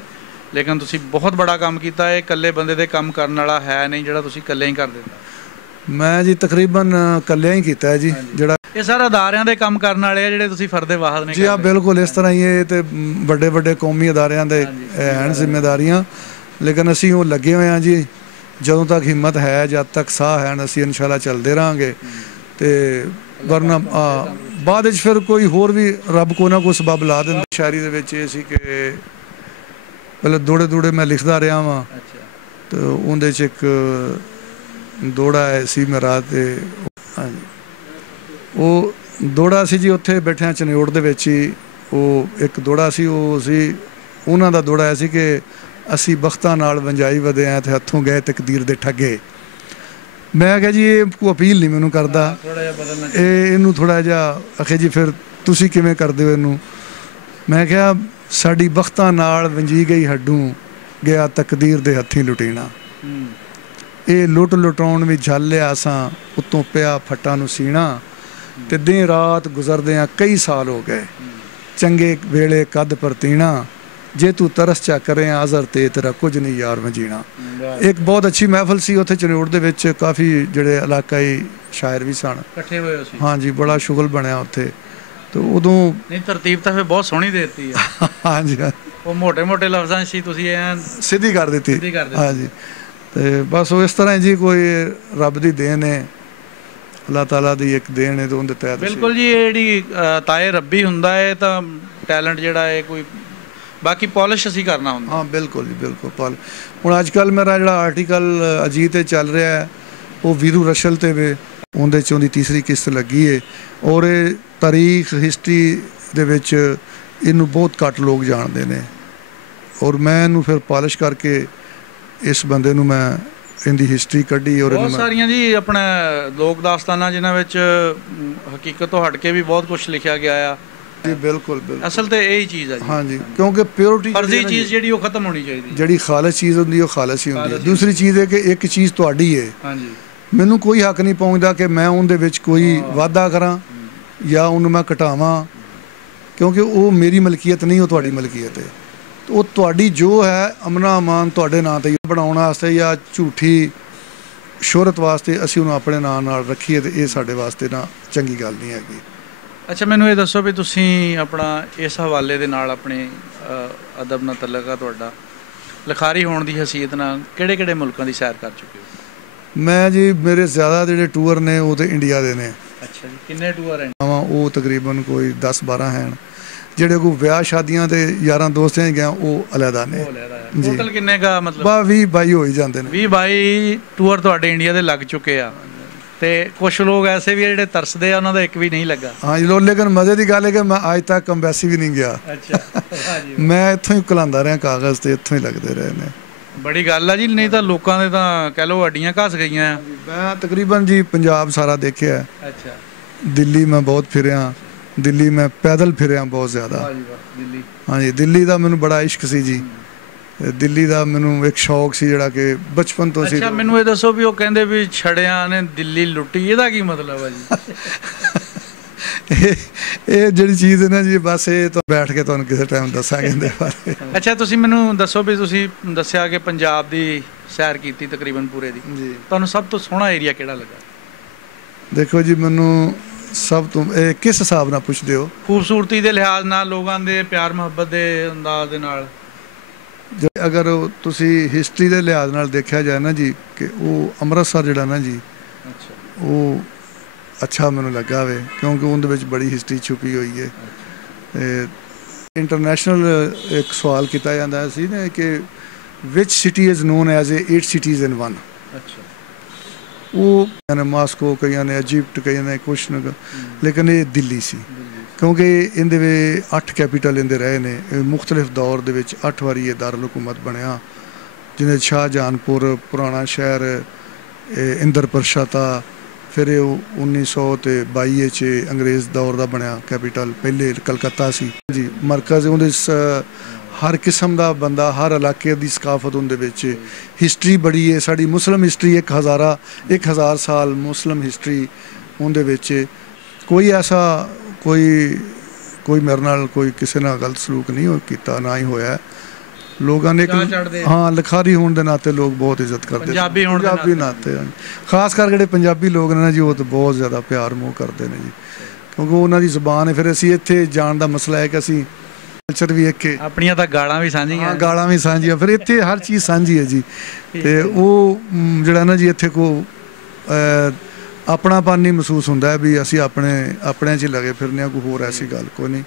ਲੇਕਿਨ ਤੁਸੀਂ ਬਹੁਤ ਬੜਾ ਕੰਮ ਕੀਤਾ। ਇਹ ਇਕੱਲੇ ਬੰਦੇ ਦੇ ਕੰਮ ਕਰਨ ਵਾਲਾ ਹੈ ਨਹੀਂ ਜਿਹੜਾ ਤੁਸੀਂ ਇਕੱਲੇ ਹੀ ਕਰ ਦਿੰਦਾ। ਮੈਂ ਜੀ ਤਕਰੀਬਨ ਇਕੱਲਿਆਂ ਹੀ ਕੀਤਾ ਹੈ ਜੀ। ਜਿਹੜਾ ਇਹ ਸਾਰੇ ਅਦਾਰਿਆਂ ਦੇ ਕੰਮ ਕਰਨ ਵਾਲੇ ਆ ਜਿਹੜੇ ਤੁਸੀਂ ਫਰਦੇ ਵਾਹਦ ਨੇ ਜੀ। ਹਾਂ, ਬਿਲਕੁਲ ਇਸ ਤਰ੍ਹਾਂ ਹੀ। ਇਹ ਤੇ ਵੱਡੇ ਵੱਡੇ ਕੌਮੀ ਅਦਾਰਿਆਂ ਦੇ ਹਨ ਜ਼ਿੰਮੇਦਾਰੀਆਂ, ਲੇਕਿਨ ਅਸੀਂ ਉਹ ਲੱਗੇ ਹੋਏ ਹਾਂ ਜੀ। ਜਦੋਂ ਤੱਕ ਹਿੰਮਤ ਹੈ, ਜਦ ਤੱਕ ਸਾਹ ਹੈ, ਅਸੀਂ ਇਨਸ਼ਾਅੱਲਾ ਚੱਲਦੇ ਰਹਾਂਗੇ। ਤੇ ਵਰਨਾ ਬਾਅਦ ਵਿੱਚ ਫਿਰ ਕੋਈ ਹੋਰ ਵੀ ਰੱਬ ਕੋਈ ਨਾ ਕੋਈ ਸਬਬ ਲਾ ਦਿੰਦਾ। ਸ਼ਾਇਰੀ ਦੇ ਵਿੱਚ ਇਹ ਸੀ ਕਿ ਪਹਿਲਾਂ ਦੌੜੇ ਮੈਂ ਲਿਖਦਾ ਰਿਹਾ ਵਾਂ, ਤੇ ਉਹਦੇ 'ਚ ਇੱਕ ਦੋੜਾ ਸੀ ਮੇਰਾ। ਤੇ ਹਾਂਜੀ, ਉਹ ਦੋੜਾ ਸੀ ਜੀ, ਉੱਥੇ ਬੈਠਿਆਂ ਚਨਿਓੜ ਦੇ ਵਿੱਚ ਹੀ ਉਹ ਇੱਕ ਦੋੜਾ ਸੀ। ਉਹ ਸੀ ਉਹਨਾਂ ਦਾ ਦੋੜਾ ਸੀ ਕਿ ਅਸੀਂ ਬਖਤਾਂ ਨਾਲ ਵੰਜਾਈ ਵਧੇ ਆ ਤੇ ਹੱਥੋਂ ਗਏ ਤਕਦੀਰ ਦੇ ਠੱਗੇ। ਮੈਂ ਕਿਹਾ ਜੀ ਇਹ ਕੋਈ ਅਪੀਲ ਨਹੀਂ ਮੈਨੂੰ ਕਰਦਾ, ਥੋੜਾ ਜਿਹਾ ਬਦਲਣਾ ਇਹਨੂੰ ਥੋੜਾ ਜਿਹਾ ਆਖੇ ਜੀ ਫਿਰ ਤੁਸੀਂ ਕਿਵੇਂ ਕਰਦੇ ਹੋ ਇਹਨੂੰ। ਮੈਂ ਕਿਹਾ ਸਾਡੀ ਬਖਤਾਂ ਨਾਲ ਵੰਜੀ ਗਈ ਹੱਡੂ ਗਿਆ ਤਕਦੀਰ ਦੇ ਹੱਥੀਂ ਲੁਟੀਣਾ। ਇਹ ਲੁੱਟ ਲੁਟਾਉਣ ਵੀ ਝੱਲ ਲਿਆ ਅਸਾਂ, ਉੱਤੋਂ ਪਿਆ ਫੱਟਾਂ ਨੂੰ ਸੀਣਾ। ਤੇ ਦਿਨ ਰਾਤ ਗੁਜ਼ਰਦੇ ਆ ਕਈ ਸਾਲ ਹੋ ਗਏ, ਚੰਗੇ ਵੇਲੇ ਕੱਦ ਪਰਤੀਣਾ। ਜੇ ਤੂੰ ਤਰਸ ਚਾ ਕਰੇ ਆਜ਼ਰ ਤੇ ਤੇਰਾ ਕੁਝ ਨਹੀਂ ਯਾਰ ਵਜੀਣਾ। ਇੱਕ ਬਹੁਤ ਅੱਛੀ ਮਹਿਫਲ ਸੀ ਉੱਥੇ ਚਨੋੜ ਦੇ ਵਿੱਚ, ਕਾਫੀ ਜਿਹੜੇ ਇਲਾਕਾਈ ਸ਼ਾਇਰ ਵੀ ਸਨ ਇਕੱਠੇ ਹੋਏ ਸੀ। ਹਾਂਜੀ, ਬੜਾ ਸ਼ੁਗਲ ਬਣਿਆ ਉੱਥੇ। ਤੇ ਉਦੋਂ ਨਹੀਂ ਤਰਤੀਬ ਤਾਂ ਫਿਰ ਬਹੁਤ ਸੋਹਣੀ ਦੇ ਦਿੱਤੀ ਆ। ਹਾਂਜੀ, ਉਹ ਮੋਟੇ ਮੋਟੇ ਲਫ਼ਜ਼ਾਂ ਸੀ ਤੁਸੀਂ ਐਂ ਸਿੱਧੀ ਕਰ ਦਿੱਤੀ। ਹਾਂਜੀ, ਤੇ ਬਸ ਉਹ ਇਸ ਤਰ੍ਹਾਂ ਜੀ ਕੋਈ ਰੱਬ ਦੀ ਦੇਣ ਹੈ, ਅੱਲਾਹ ਤਾਲਾ ਦੀ ਇੱਕ ਦੇਣ ਹੈ ਤੇ ਉਹਦੇ ਤਹਿਤ। ਬਿਲਕੁਲ ਜੀ, ਇਹ ਜਿਹੜੀ ਤਾਏ ਰੱਬੀ ਹੁੰਦਾ ਹੈ ਤਾਂ ਟੈਲੈਂਟ ਜਿਹੜਾ ਹੈ ਕੋਈ ਬਾਕੀ ਪੋਲਿਸ਼ ਅਸੀਂ ਕਰਨਾ ਹੁੰਦਾ। ਹਾਂ ਬਿਲਕੁਲ ਜੀ, ਬਿਲਕੁਲ। ਹੁਣ ਅੱਜ ਕੱਲ੍ਹ ਮੇਰਾ ਜਿਹੜਾ ਆਰਟੀਕਲ ਅਜੀਤ 'ਤੇ ਚੱਲ ਰਿਹਾ ਹੈ ਉਹ ਵੀਰੂ ਰਸ਼ਲ 'ਤੇ ਵੇ, ਉਹਦੇ 'ਚ ਉਹਦੀ ਤੀਸਰੀ ਕਿਸ਼ਤ ਲੱਗੀ ਹੈ। ਔਰ ਇਹ ਤਾਰੀਖ ਹਿਸਟਰੀ ਦੇ ਵਿੱਚ ਇਹਨੂੰ ਬਹੁਤ ਘੱਟ ਲੋਕ ਜਾਣਦੇ ਨੇ, ਔਰ ਮੈਂ ਇਹਨੂੰ ਫਿਰ ਪਾਲਿਸ਼ ਕਰਕੇ ਇਸ ਬੰਦੇ ਨੂੰ ਮੈਂ ਇਹਦੀ ਹਿਸਟਰੀ ਕੱਢੀ। ਔਰ ਬਹੁਤ ਸਾਰੀਆਂ ਜੀ ਆਪਣਾ ਲੋਕ ਦਾਸਤਾਨਾਂ ਜਿਨ੍ਹਾਂ ਵਿੱਚ ਹਕੀਕਤ ਤੋਂ ਹਟ ਕੇ ਵੀ ਬਹੁਤ ਕੁਝ ਲਿਖਿਆ ਗਿਆ ਆ ਜੀ। ਬਿਲਕੁਲ ਅਸਲ ਤੇ ਇਹੀ ਚੀਜ਼ ਹੈ ਜੀ। ਹਾਂਜੀ, ਕਿਉਂਕਿ ਪਿਓਰਿਟੀ ਫਰਜ਼ੀ ਚੀਜ਼ ਜਿਹੜੀ ਉਹ ਖਤਮ ਹੋਣੀ ਚਾਹੀਦੀ। ਜਿਹੜੀ ਖਾਲਸ ਚੀਜ਼ ਹੁੰਦੀ ਉਹ ਖਾਲਸ ਹੀ ਹੁੰਦੀ ਹੈ। ਦੂਸਰੀ ਚੀਜ਼ ਹੈ ਕਿ ਇੱਕ ਚੀਜ਼ ਤੁਹਾਡੀ ਹੈ, ਹਾਂਜੀ, ਮੈਨੂੰ ਕੋਈ ਹੱਕ ਨਹੀਂ ਪਹੁੰਚਦਾ ਕਿ ਮੈਂ ਉਹਦੇ ਵਿੱਚ ਕੋਈ ਵਾਧਾ ਕਰਾਂ ਜਾਂ ਉਹਨੂੰ ਮੈਂ ਘਟਾਵਾਂ, ਕਿਉਂਕਿ ਉਹ ਮੇਰੀ ਮਲਕੀਅਤ ਨਹੀਂ, ਉਹ ਤੁਹਾਡੀ ਮਲਕੀਅਤ ਹੈ। ਉਹ ਤੁਹਾਡੀ ਜੋ ਹੈ ਅਮਨਾ ਅਮਾਨ ਤੁਹਾਡੇ ਨਾਂ 'ਤੇ ਬਣਾਉਣ ਵਾਸਤੇ ਜਾਂ ਝੂਠੀ ਸ਼ੋਹਰਤ ਵਾਸਤੇ ਅਸੀਂ ਉਹਨੂੰ ਆਪਣੇ ਨਾਂ ਨਾਲ ਰੱਖੀਏ, ਤੇ ਇਹ ਸਾਡੇ ਵਾਸਤੇ ਨਾ ਚੰਗੀ ਗੱਲ ਨਹੀਂ ਹੈਗੀ। ਅੱਛਾ, ਮੈਨੂੰ ਇਹ ਦੱਸੋ ਵੀ ਤੁਸੀਂ ਆਪਣਾ ਇਸ ਹਵਾਲੇ ਦੇ ਨਾਲ ਆਪਣੇ ਅਦਬ ਨਾਲ ਤਲਕ ਆ ਤੁਹਾਡਾ, ਲਿਖਾਰੀ ਹੋਣ ਦੀ ਹਸੀਅਤ ਨਾਲ ਕਿਹੜੇ ਕਿਹੜੇ ਮੁਲਕਾਂ ਦੀ ਸੈਰ ਕਰ ਚੁੱਕੇ ਹੋ? ਮੈਂ ਜੀ ਮੇਰੇ ਜ਼ਿਆਦਾ ਜਿਹੜੇ ਟੂਰ ਨੇ ਉਹ ਤਾਂ ਇੰਡੀਆ ਦੇ ਨੇ। ਅੱਛਾ ਜੀ, ਕਿੰਨੇ ਟੂਰ ਹਨ? ਉਹ ਤਕਰੀਬਨ ਕੋਈ 10-12 ਹਨ। ਜਿਹੜੇ ਕੋਈ ਵਿਆਹ ਸ਼ਾਦੀਆਂ ਤੇ ਯਾਰਾਂ ਦੋਸਤਾਂ 'ਚ ਗਿਆ ਉਹ ਅਲੱਗਾ ਨੇ। ਟੋਟਲ ਕਿੰਨੇ ਦਾ ਮਤਲਬ? 20-22 ਹੋ ਹੀ ਜਾਂਦੇ ਨੇ। 20-22 ਟੂਰ ਤੁਹਾਡੇ ਇੰਡੀਆ ਦੇ ਲੱਗ ਚੁੱਕੇ ਆ, ਤੇ ਕੁਝ ਲੋਕ ਐਸੇ ਵੀ ਜਿਹੜੇ ਤਰਸਦੇ ਆ, ਉਹਨਾਂ ਦਾ ਇੱਕ ਵੀ ਨਹੀਂ ਲੱਗਾ। ਹਾਂ ਜੀ, ਲੇਕਿਨ ਮਜ਼ੇ ਦੀ ਗੱਲ ਹੈ ਕਿ ਮੈਂ ਅੱਜ ਤੱਕ ਅੰਬੈਸੀ ਵੀ ਨਹੀਂ ਗਿਆ। ਅੱਛਾ, ਹਾਂਜੀ, ਮੈਂ ਇੱਥੋਂ ਹੀ ਕਲਾਂਦਾ ਰਿਹਾ ਕਾਗਜ਼ ਤੇ, ਇੱਥੋਂ ਹੀ ਲੱਗਦੇ ਰਹੇ ਨੇ। ਬੜੀ ਗੱਲ ਆ ਜੀ, ਨਹੀਂ ਤਾਂ ਲੋਕਾਂ ਦੇ ਤਾਂ ਕਹਿ ਲਓ ਅੱਡੀਆਂ ਘਸ ਗਈਆਂ ਆ। ਮੈਂ ਤਕਰੀਬਨ ਜੀ ਪੰਜਾਬ ਸਾਰਾ ਦੇਖਿਆ। ਅੱਛਾ, ਦਿੱਲੀ ਮੈਂ ਬਹੁਤ ਫਿਰਿਆ, ਦਿੱਲੀ ਮੈਂ ਪੈਦਲ ਫਿਰਿਆ ਬਹੁਤ ਜ਼ਿਆਦਾ। ਦਿੱਲੀ, ਹਾਂਜੀ, ਦਿੱਲੀ ਦਾ ਮੈਨੂੰ ਬੜਾ ਇਸ਼ਕ ਸੀ ਜੀ। ਦਿੱਲੀ ਦਾ ਮੈਨੂੰ ਇੱਕ ਸ਼ੌਕ ਸੀ ਜਿਹੜਾ ਕਿ ਬਚਪਨ ਤੋਂ ਸੀ। ਅੱਛਾ, ਮੈਨੂੰ ਇਹ ਦੱਸੋ ਵੀ ਉਹ ਕਹਿੰਦੇ ਵੀ ਛੜਿਆਂ ਨੇ ਦਿੱਲੀ ਲੁੱਟੀ, ਇਹਦਾ ਕੀ ਮਤਲਬ ਹੈ ਜੀ? ਇਹ ਜਿਹੜੀ ਚੀਜ਼ ਹੈ ਨਾ ਜੀ, ਬਸ ਇਹ ਤਾਂ ਬੈਠ ਕੇ ਤੁਹਾਨੂੰ ਕਿਸੇ ਟਾਈਮ ਦੱਸਾਂਗੇ ਇਹਦੇ ਬਾਰੇ। ਅੱਛਾ, ਤੁਸੀਂ ਮੈਨੂੰ ਦੱਸੋ ਵੀ ਤੁਸੀਂ ਦੱਸਿਆ ਕਿ ਪੰਜਾਬ ਦੀ ਸੈਰ ਕੀਤੀ ਤਕਰੀਬਨ ਪੂਰੇ ਦੀ ਜੀ, ਤੁਹਾਨੂੰ ਸਭ ਤੋਂ ਸੋਹਣਾ ਏਰੀਆ ਕਿਹੜਾ ਲੱਗਾ? ਦੇਖੋ ਜੀ, ਮੈਨੂੰ ਸਭ ਤੋਂ ਇਹ ਕਿਸ ਹਿਸਾਬ ਨਾਲ ਪੁੱਛਦੇ ਹੋ? ਖੂਬਸੂਰਤੀ ਦੇ ਲਿਹਾਜ਼ ਨਾਲ, ਲੋਕਾਂ ਦੇ ਪਿਆਰ ਮੁਹੱਬਤ ਦੇ ਅੰਦਾਜ਼ ਦੇ ਨਾਲ? ਅਗਰ ਤੁਸੀਂ ਹਿਸਟਰੀ ਦੇ ਲਿਹਾਜ਼ ਨਾਲ ਦੇਖਿਆ ਜਾਏ ਨਾ ਜੀ, ਕਿ ਉਹ ਅੰਮ੍ਰਿਤਸਰ ਜਿਹੜਾ ਨਾ ਜੀ, ਉਹ ਅੱਛਾ ਮੈਨੂੰ ਲੱਗਾ ਵੇ, ਕਿਉਂਕਿ ਉਹਦੇ ਵਿੱਚ ਬੜੀ ਹਿਸਟਰੀ ਛੁਪੀ ਹੋਈ ਹੈ। ਇੰਟਰਨੈਸ਼ਨਲ ਇੱਕ ਸਵਾਲ ਕੀਤਾ ਜਾਂਦਾ ਸੀ ਨਾ ਕਿ ਵਿਚ city is non as a 8 cities in 1। ਅੱਛਾ, ਉਹ ਕਈਆਂ ਨੇ ਮਾਸਕੋ, ਕਈਆਂ ਨੇ ਇਜਿਪਟ, ਕਈਆਂ ਨੇ ਕੁਛ ਨਾ, ਲੇਕਿਨ ਇਹ ਦਿੱਲੀ ਸੀ, ਕਿਉਂਕਿ ਇਹਦੇ ਵਿੱਚ 8 ਕੈਪੀਟਲ ਇਹਦੇ ਰਹੇ ਨੇ। ਮੁਖਤਲਿਫ ਦੌਰ ਦੇ ਵਿੱਚ 8 ਵਾਰੀ ਇਹ ਦਾਰੁਲ ਹਕੂਮਤ ਬਣਿਆ, ਜਿਹਨੇ ਸ਼ਾਹਜਹਾਨਪੁਰ, ਪੁਰਾਣਾ ਸ਼ਹਿਰ, ਇੰਦਰ ਪ੍ਰਸ਼ਾਤਾ, ਫਿਰ ਇਹ 1922 'ਚ ਅੰਗਰੇਜ਼ ਦੌਰ ਦਾ ਬਣਿਆ ਕੈਪੀਟਲ। ਪਹਿਲੇ ਕਲਕੱਤਾ ਸੀ ਜੀ ਮਰਕਜ਼। ਉਹਦੇ ਹਰ ਕਿਸਮ ਦਾ ਬੰਦਾ, ਹਰ ਇਲਾਕੇ ਦੀ ਸਕਾਫਤ ਉਹਦੇ ਵਿੱਚ। ਹਿਸਟਰੀ ਬੜੀ ਹੈ ਸਾਡੀ, ਮੁਸਲਿਮ ਹਿਸਟਰੀ 1000 ਸਾਲ ਮੁਸਲਿਮ ਹਿਸਟਰੀ ਉਹਦੇ ਵਿੱਚ। ਕੋਈ ਐਸਾ ਕੋਈ ਮੇਰੇ ਨਾਲ ਕੋਈ ਕਿਸੇ ਨਾਲ ਗਲਤ ਸਲੂਕ ਨਹੀਂ ਕੀਤਾ, ਨਾ ਹੀ ਹੋਇਆ। ਲੋਕਾਂ ਨੇ ਹਾਂ, ਲਿਖਾਰੀ ਹੋਣ ਦੇ ਨਾਤੇ ਲੋਕ ਬਹੁਤ ਇੱਜ਼ਤ ਕਰਦੇ, ਪੰਜਾਬੀ ਨਾਤੇ। ਖਾਸ ਕਰਕੇ ਜਿਹੜੇ ਪੰਜਾਬੀ ਲੋਕ ਨੇ ਨਾ ਜੀ, ਉਹ ਤਾਂ ਬਹੁਤ ਜ਼ਿਆਦਾ ਪਿਆਰ ਮੋਹ ਕਰਦੇ ਨੇ ਜੀ, ਕਿਉਂਕਿ ਉਹਨਾਂ ਦੀ ਜ਼ੁਬਾਨ ਹੈ। ਫਿਰ ਅਸੀਂ ਇੱਥੇ ਜਾਣ ਦਾ ਮਸਲਾ ਹੈ ਕਿ ਅਸੀਂ ਕਲਚਰ ਵੀ ਇੱਕ, ਆਪਣੀਆਂ ਤਾਂ ਗਾਲਾਂ ਵੀ ਸਾਂਝੀਆਂ, ਗਾਲਾਂ ਵੀ ਸਾਂਝੀਆਂ, ਫਿਰ ਇੱਥੇ ਹਰ ਚੀਜ਼ ਸਾਂਝੀ ਹੈ ਜੀ। ਤੇ ਉਹ ਜਿਹੜਾ ਨਾ ਜੀ, ਇੱਥੇ ਕੋ ਆਪਣਾਪਨ ਨਹੀਂ ਮਹਿਸੂਸ ਹੁੰਦਾ ਵੀ ਅਸੀਂ ਆਪਣਿਆਂ 'ਚ ਲੱਗੇ ਫਿਰਨੇ ਆ, ਕੋਈ ਹੋਰ ਐਸੀ ਗੱਲ ਕੋਈ ਨਹੀਂ।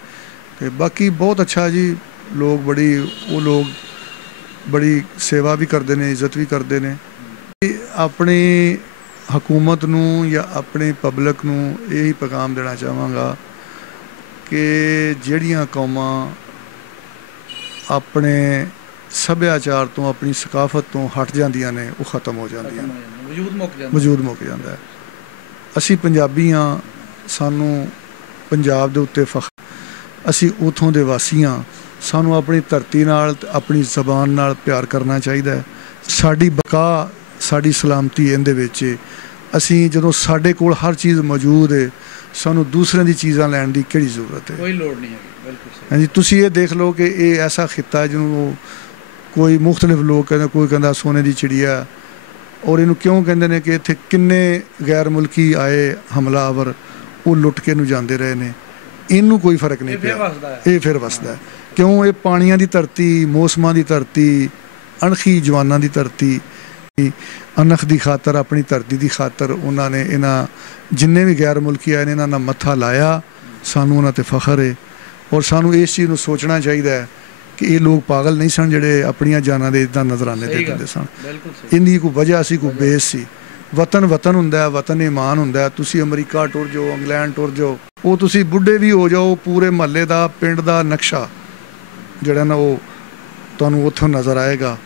ਤੇ ਬਾਕੀ ਬਹੁਤ ਅੱਛਾ ਜੀ, ਲੋਕ ਬੜੀ ਸੇਵਾ ਵੀ ਕਰਦੇ ਨੇ, ਇੱਜ਼ਤ ਵੀ ਕਰਦੇ ਨੇ। ਆਪਣੀ ਹਕੂਮਤ ਨੂੰ ਜਾਂ ਆਪਣੀ ਪਬਲਿਕ ਨੂੰ ਇਹੀ ਪੈਗਾਮ ਦੇਣਾ ਚਾਹਾਂਗਾ ਕਿ ਜਿਹੜੀਆਂ ਕੌਮਾਂ ਆਪਣੇ ਸੱਭਿਆਚਾਰ ਤੋਂ ਆਪਣੀ ਸਕਾਫਤ ਤੋਂ ਹਟ ਜਾਂਦੀਆਂ ਨੇ ਉਹ ਖਤਮ ਹੋ ਜਾਂਦੀਆਂ, ਵਜੂਦ ਮੁੱਕ ਜਾਂਦਾ ਹੈ। ਅਸੀਂ ਪੰਜਾਬੀ ਹਾਂ, ਸਾਨੂੰ ਪੰਜਾਬ ਦੇ ਉੱਤੇ ਫਖਰ, ਅਸੀਂ ਉੱਥੋਂ ਦੇ ਵਾਸੀ ਹਾਂ, ਸਾਨੂੰ ਆਪਣੀ ਧਰਤੀ ਨਾਲ ਆਪਣੀ ਜ਼ਬਾਨ ਨਾਲ ਪਿਆਰ ਕਰਨਾ ਚਾਹੀਦਾ ਹੈ। ਸਾਡੀ ਬਕਾ ਸਾਡੀ ਸਲਾਮਤੀ ਇਹਦੇ ਵਿੱਚ ਹੈ। ਅਸੀਂ ਜਦੋਂ ਸਾਡੇ ਕੋਲ ਹਰ ਚੀਜ਼ ਮੌਜੂਦ ਹੈ, ਸਾਨੂੰ ਦੂਸਰਿਆਂ ਦੀ ਚੀਜ਼ਾਂ ਲੈਣ ਦੀ ਕਿਹੜੀ ਜ਼ਰੂਰਤ ਹੈ? ਕੋਈ ਲੋੜ ਨਹੀਂ ਹੈ। ਬਿਲਕੁਲ ਸਹੀ। ਹਾਂਜੀ, ਤੁਸੀਂ ਇਹ ਦੇਖ ਲਓ ਕਿ ਇਹ ਐਸਾ ਖਿੱਤਾ ਜਿਹਨੂੰ ਕੋਈ ਮੁਖਤਲਿਫ ਲੋਕ ਕਹਿੰਦੇ, ਕੋਈ ਕਹਿੰਦਾ ਸੋਨੇ ਦੀ ਚਿੜੀਆ, ਔਰ ਇਹਨੂੰ ਕਿਉਂ ਕਹਿੰਦੇ ਨੇ ਕਿ ਇੱਥੇ ਕਿੰਨੇ ਗੈਰ ਮੁਲਕੀ ਆਏ ਹਮਲਾਵਰ, ਉਹ ਲੁੱਟ ਕੇ ਨੂੰ ਜਾਂਦੇ ਰਹੇ ਨੇ, ਇਹਨੂੰ ਕੋਈ ਫਰਕ ਨਹੀਂ ਪਿਆ, ਇਹ ਫਿਰ ਵਸਦਾ ਹੈ। ਕਿਉਂ? ਇਹ ਪਾਣੀਆਂ ਦੀ ਧਰਤੀ, ਮੌਸਮਾਂ ਦੀ ਧਰਤੀ, ਅਣਖੀ ਜਵਾਨਾਂ ਦੀ ਧਰਤੀ, ਅਣਖ ਦੀ ਖਾਤਰ, ਆਪਣੀ ਧਰਤੀ ਦੀ ਖਾਤਰ ਉਹਨਾਂ ਨੇ ਇਹਨਾਂ ਜਿੰਨੇ ਵੀ ਗੈਰ ਮੁਲਕੀ ਆਏ ਨੇ ਇਹਨਾਂ ਨਾਲ ਮੱਥਾ ਲਾਇਆ। ਸਾਨੂੰ ਉਹਨਾਂ 'ਤੇ ਫਖਰ ਹੈ, ਔਰ ਸਾਨੂੰ ਇਸ ਚੀਜ਼ ਨੂੰ ਸੋਚਣਾ ਚਾਹੀਦਾ ਹੈ ਕਿ ਇਹ ਲੋਕ ਪਾਗਲ ਨਹੀਂ ਸਨ ਜਿਹੜੇ ਆਪਣੀਆਂ ਜਾਨਾਂ ਦੇ ਇੱਦਾਂ ਨਜ਼ਰਾਨੇ ਦੇ ਦਿੰਦੇ ਸਨ। ਇਹਦੀ ਕੋਈ ਵਜ੍ਹਾ ਸੀ, ਕੋਈ ਬੇਸ ਸੀ। ਵਤਨ ਵਤਨ ਹੁੰਦਾ, ਵਤਨ ਇਮਾਨ ਹੁੰਦਾ। ਤੁਸੀਂ ਅਮਰੀਕਾ ਟੁਰ ਜਾਓ, ਇੰਗਲੈਂਡ ਟੁਰ ਜਾਓ, ਉਹ ਤੁਸੀਂ ਬੁੱਢੇ ਵੀ ਹੋ ਜਾਓ, ਪੂਰੇ ਮਹੱਲੇ ਦਾ, ਪਿੰਡ ਦਾ ਨਕਸ਼ਾ ਜਿਹੜਾ ਨਾ ਉਹ ਤੁਹਾਨੂੰ ਉੱਥੋਂ ਨਜ਼ਰ ਆਏਗਾ,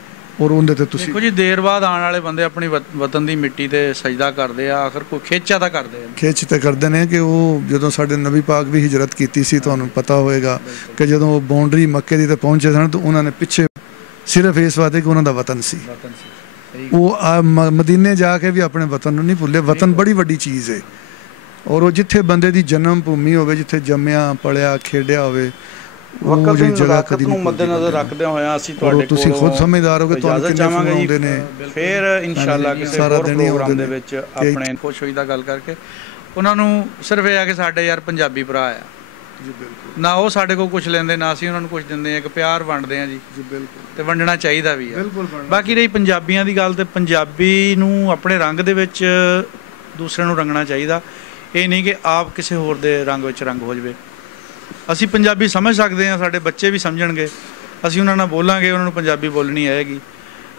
ਔਰ ਉਹਦੇ ਤੇ ਤੁਸੀਂ ਦੇਖੋ ਜੀ, ਦੇਰ ਬਾਅਦ ਆਉਣ ਵਾਲੇ ਬੰਦੇ ਆਪਣੀ ਵਤਨ ਦੀ ਮਿੱਟੀ ਤੇ ਸਜਦਾ ਕਰਦੇ ਆ, ਆਖਰ ਕੋਈ ਖੇਚਾ ਤਾਂ ਕਰਦੇ ਆ, ਖਿੱਚ ਤੇ ਕਰਦੇ ਨੇ। ਕਿ ਉਹ ਜਦੋਂ ਸਾਡੇ ਨਬੀ ਪਾਕ ਵੀ ਹਿਜਰਤ ਕੀਤੀ ਸੀ, ਤੁਹਾਨੂੰ ਪਤਾ ਹੋਏਗਾ ਕਿ ਜਦੋਂ ਉਹ ਬਾਉਂਡਰੀ ਮੱਕੇ ਦੀ ਤੇ ਪਹੁੰਚੇ ਸਨ ਤਾਂ ਉਹਨਾਂ ਨੇ ਪਿੱਛੇ ਸਿਰਫ ਇਸ ਵਾਸਤੇ ਕਿ ਉਹਨਾਂ ਦਾ ਵਤਨ ਸੀ, ਉਹ ਮਦੀਨੇ ਜਾ ਕੇ ਵੀ ਆਪਣੇ ਵਤਨ ਨੂੰ ਨਹੀਂ ਭੁੱਲੇ। ਵਤਨ ਬੜੀ ਵੱਡੀ ਚੀਜ਼ ਹੈ, ਔਰ ਉਹ ਜਿੱਥੇ ਬੰਦੇ ਦੀ ਜਨਮ ਭੂਮੀ ਹੋਵੇ, ਜਿੱਥੇ ਜੰਮਿਆ ਪਲਿਆ ਖੇਡਿਆ ਹੋਵੇ, ਉਹ ਜਿਹੜੀ ਜਗ੍ਹਾ ਕਦੀ ਨੂੰ ਮੱਦੇਨਜ਼ਰ ਰੱਖਦਿਆਂ ਹੋਇਆਂ ਅਸੀਂ ਤੁਹਾਡੇ ਤੁਸੀਂ ਖੁਦ ਸਮਝਦਾਰ ਹੋ ਕਿ ਤੁਹਾਨੂੰ ਕਿੰਨੇ ਫੋਨ ਆਉਂਦੇ ਨੇ। ਫਿਰ ਇਨਸ਼ਾਅੱਲਾ ਕਿਸੇ ਹੋਰ ਪ੍ਰੋਗਰਾਮ ਦੇ ਵਿੱਚ ਆਪਣੇ ਖੁਸ਼ ਹੋਈ ਦਾ ਗੱਲ ਕਰਕੇ ਉਹਨਾਂ ਨੂੰ ਸਿਰਫ ਇਹ ਆ ਕਿ ਸਾਡੇ ਯਾਰ ਪੰਜਾਬੀ ਭਰਾ ਆ ਜੀ, ਬਿਲਕੁਲ ਨਾ ਉਹ ਸਾਡੇ ਕੋਲ ਕੁਝ ਲੈਂਦੇ, ਨਾ ਅਸੀਂ ਉਹਨਾਂ ਨੂੰ ਕੁਝ ਦਿੰਦੇ ਆ, ਇੱਕ ਪਿਆਰ ਵੰਡਦੇ ਆ ਜੀ, ਬਿਲਕੁਲ, ਤੇ ਵੰਡਣਾ ਚਾਹੀਦਾ ਵੀ ਆ। ਬਾਕੀ ਰਹੀ ਪੰਜਾਬੀਆਂ ਦੀ ਗੱਲ, ਤੇ ਪੰਜਾਬੀ ਨੂੰ ਆਪਣੇ ਰੰਗ ਦੇ ਵਿੱਚ ਦੂਸਰਿਆਂ ਨੂੰ ਰੰਗਣਾ ਚਾਹੀਦਾ। ਇਹ ਨਹੀਂ ਕਿ ਆਪ ਕਿਸੇ ਹੋਰ ਦੇ ਰੰਗ ਵਿੱਚ ਰੰਗ ਹੋ ਜਾਵੇ। ਅਸੀਂ ਪੰਜਾਬੀ ਸਮਝ ਸਕਦੇ ਹਾਂ, ਸਾਡੇ ਬੱਚੇ ਵੀ ਸਮਝਣਗੇ, ਅਸੀਂ ਉਹਨਾਂ ਨਾਲ ਬੋਲਾਂਗੇ, ਉਹਨਾਂ ਨੂੰ ਪੰਜਾਬੀ ਬੋਲਣੀ ਆਏਗੀ।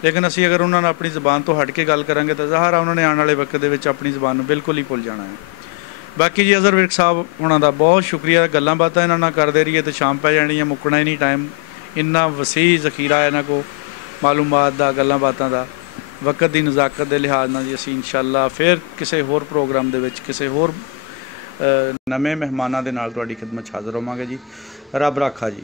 ਲੇਕਿਨ ਅਸੀਂ ਅਗਰ ਉਹਨਾਂ ਨਾਲ ਆਪਣੀ ਜ਼ਬਾਨ ਤੋਂ ਹਟ ਕੇ ਗੱਲ ਕਰਾਂਗੇ ਤਾਂ ਜ਼ਾਹਰ ਆ ਉਹਨਾਂ ਨੇ ਆਉਣ ਵਾਲੇ ਵਕਤ ਦੇ ਵਿੱਚ ਆਪਣੀ ਜ਼ਬਾਨ ਨੂੰ ਬਿਲਕੁਲ ਹੀ ਭੁੱਲ ਜਾਣਾ ਹੈ। ਬਾਕੀ ਜੀ ਅਜ਼ਹਰ ਵਿਰਕ ਸਾਹਿਬ ਉਹਨਾਂ ਦਾ ਬਹੁਤ ਸ਼ੁਕਰੀਆ। ਗੱਲਾਂ ਬਾਤਾਂ ਇਹਨਾਂ ਨਾਲ ਕਰਦੇ ਰਹੀਏ ਤਾਂ ਸ਼ਾਮ ਪੈ ਜਾਣੀ ਹੈ, ਮੁੱਕਣਾ ਹੀ ਨਹੀਂ ਟਾਈਮ। ਇੰਨਾ ਵਸੀਹ ਜ਼ਖੀਰਾ ਇਹਨਾਂ ਕੋਲ ਮਾਲੂਮਾਤ ਦਾ, ਗੱਲਾਂ ਬਾਤਾਂ ਦਾ। ਵਕਤ ਦੀ ਨਜ਼ਾਕਤ ਦੇ ਲਿਹਾਜ਼ ਨਾਲ ਜੀ ਅਸੀਂ ਇਨਸ਼ਾਅੱਲਾ ਫਿਰ ਕਿਸੇ ਹੋਰ ਪ੍ਰੋਗਰਾਮ ਦੇ ਵਿੱਚ ਕਿਸੇ ਹੋਰ ਨਵੇਂ ਮਹਿਮਾਨਾਂ ਦੇ ਨਾਲ ਤੁਹਾਡੀ ਖਿਦਮਤ 'ਚ ਹਾਜ਼ਰ ਹੋਵਾਂਗੇ ਜੀ। ਰੱਬ ਰਾਖਾ ਜੀ।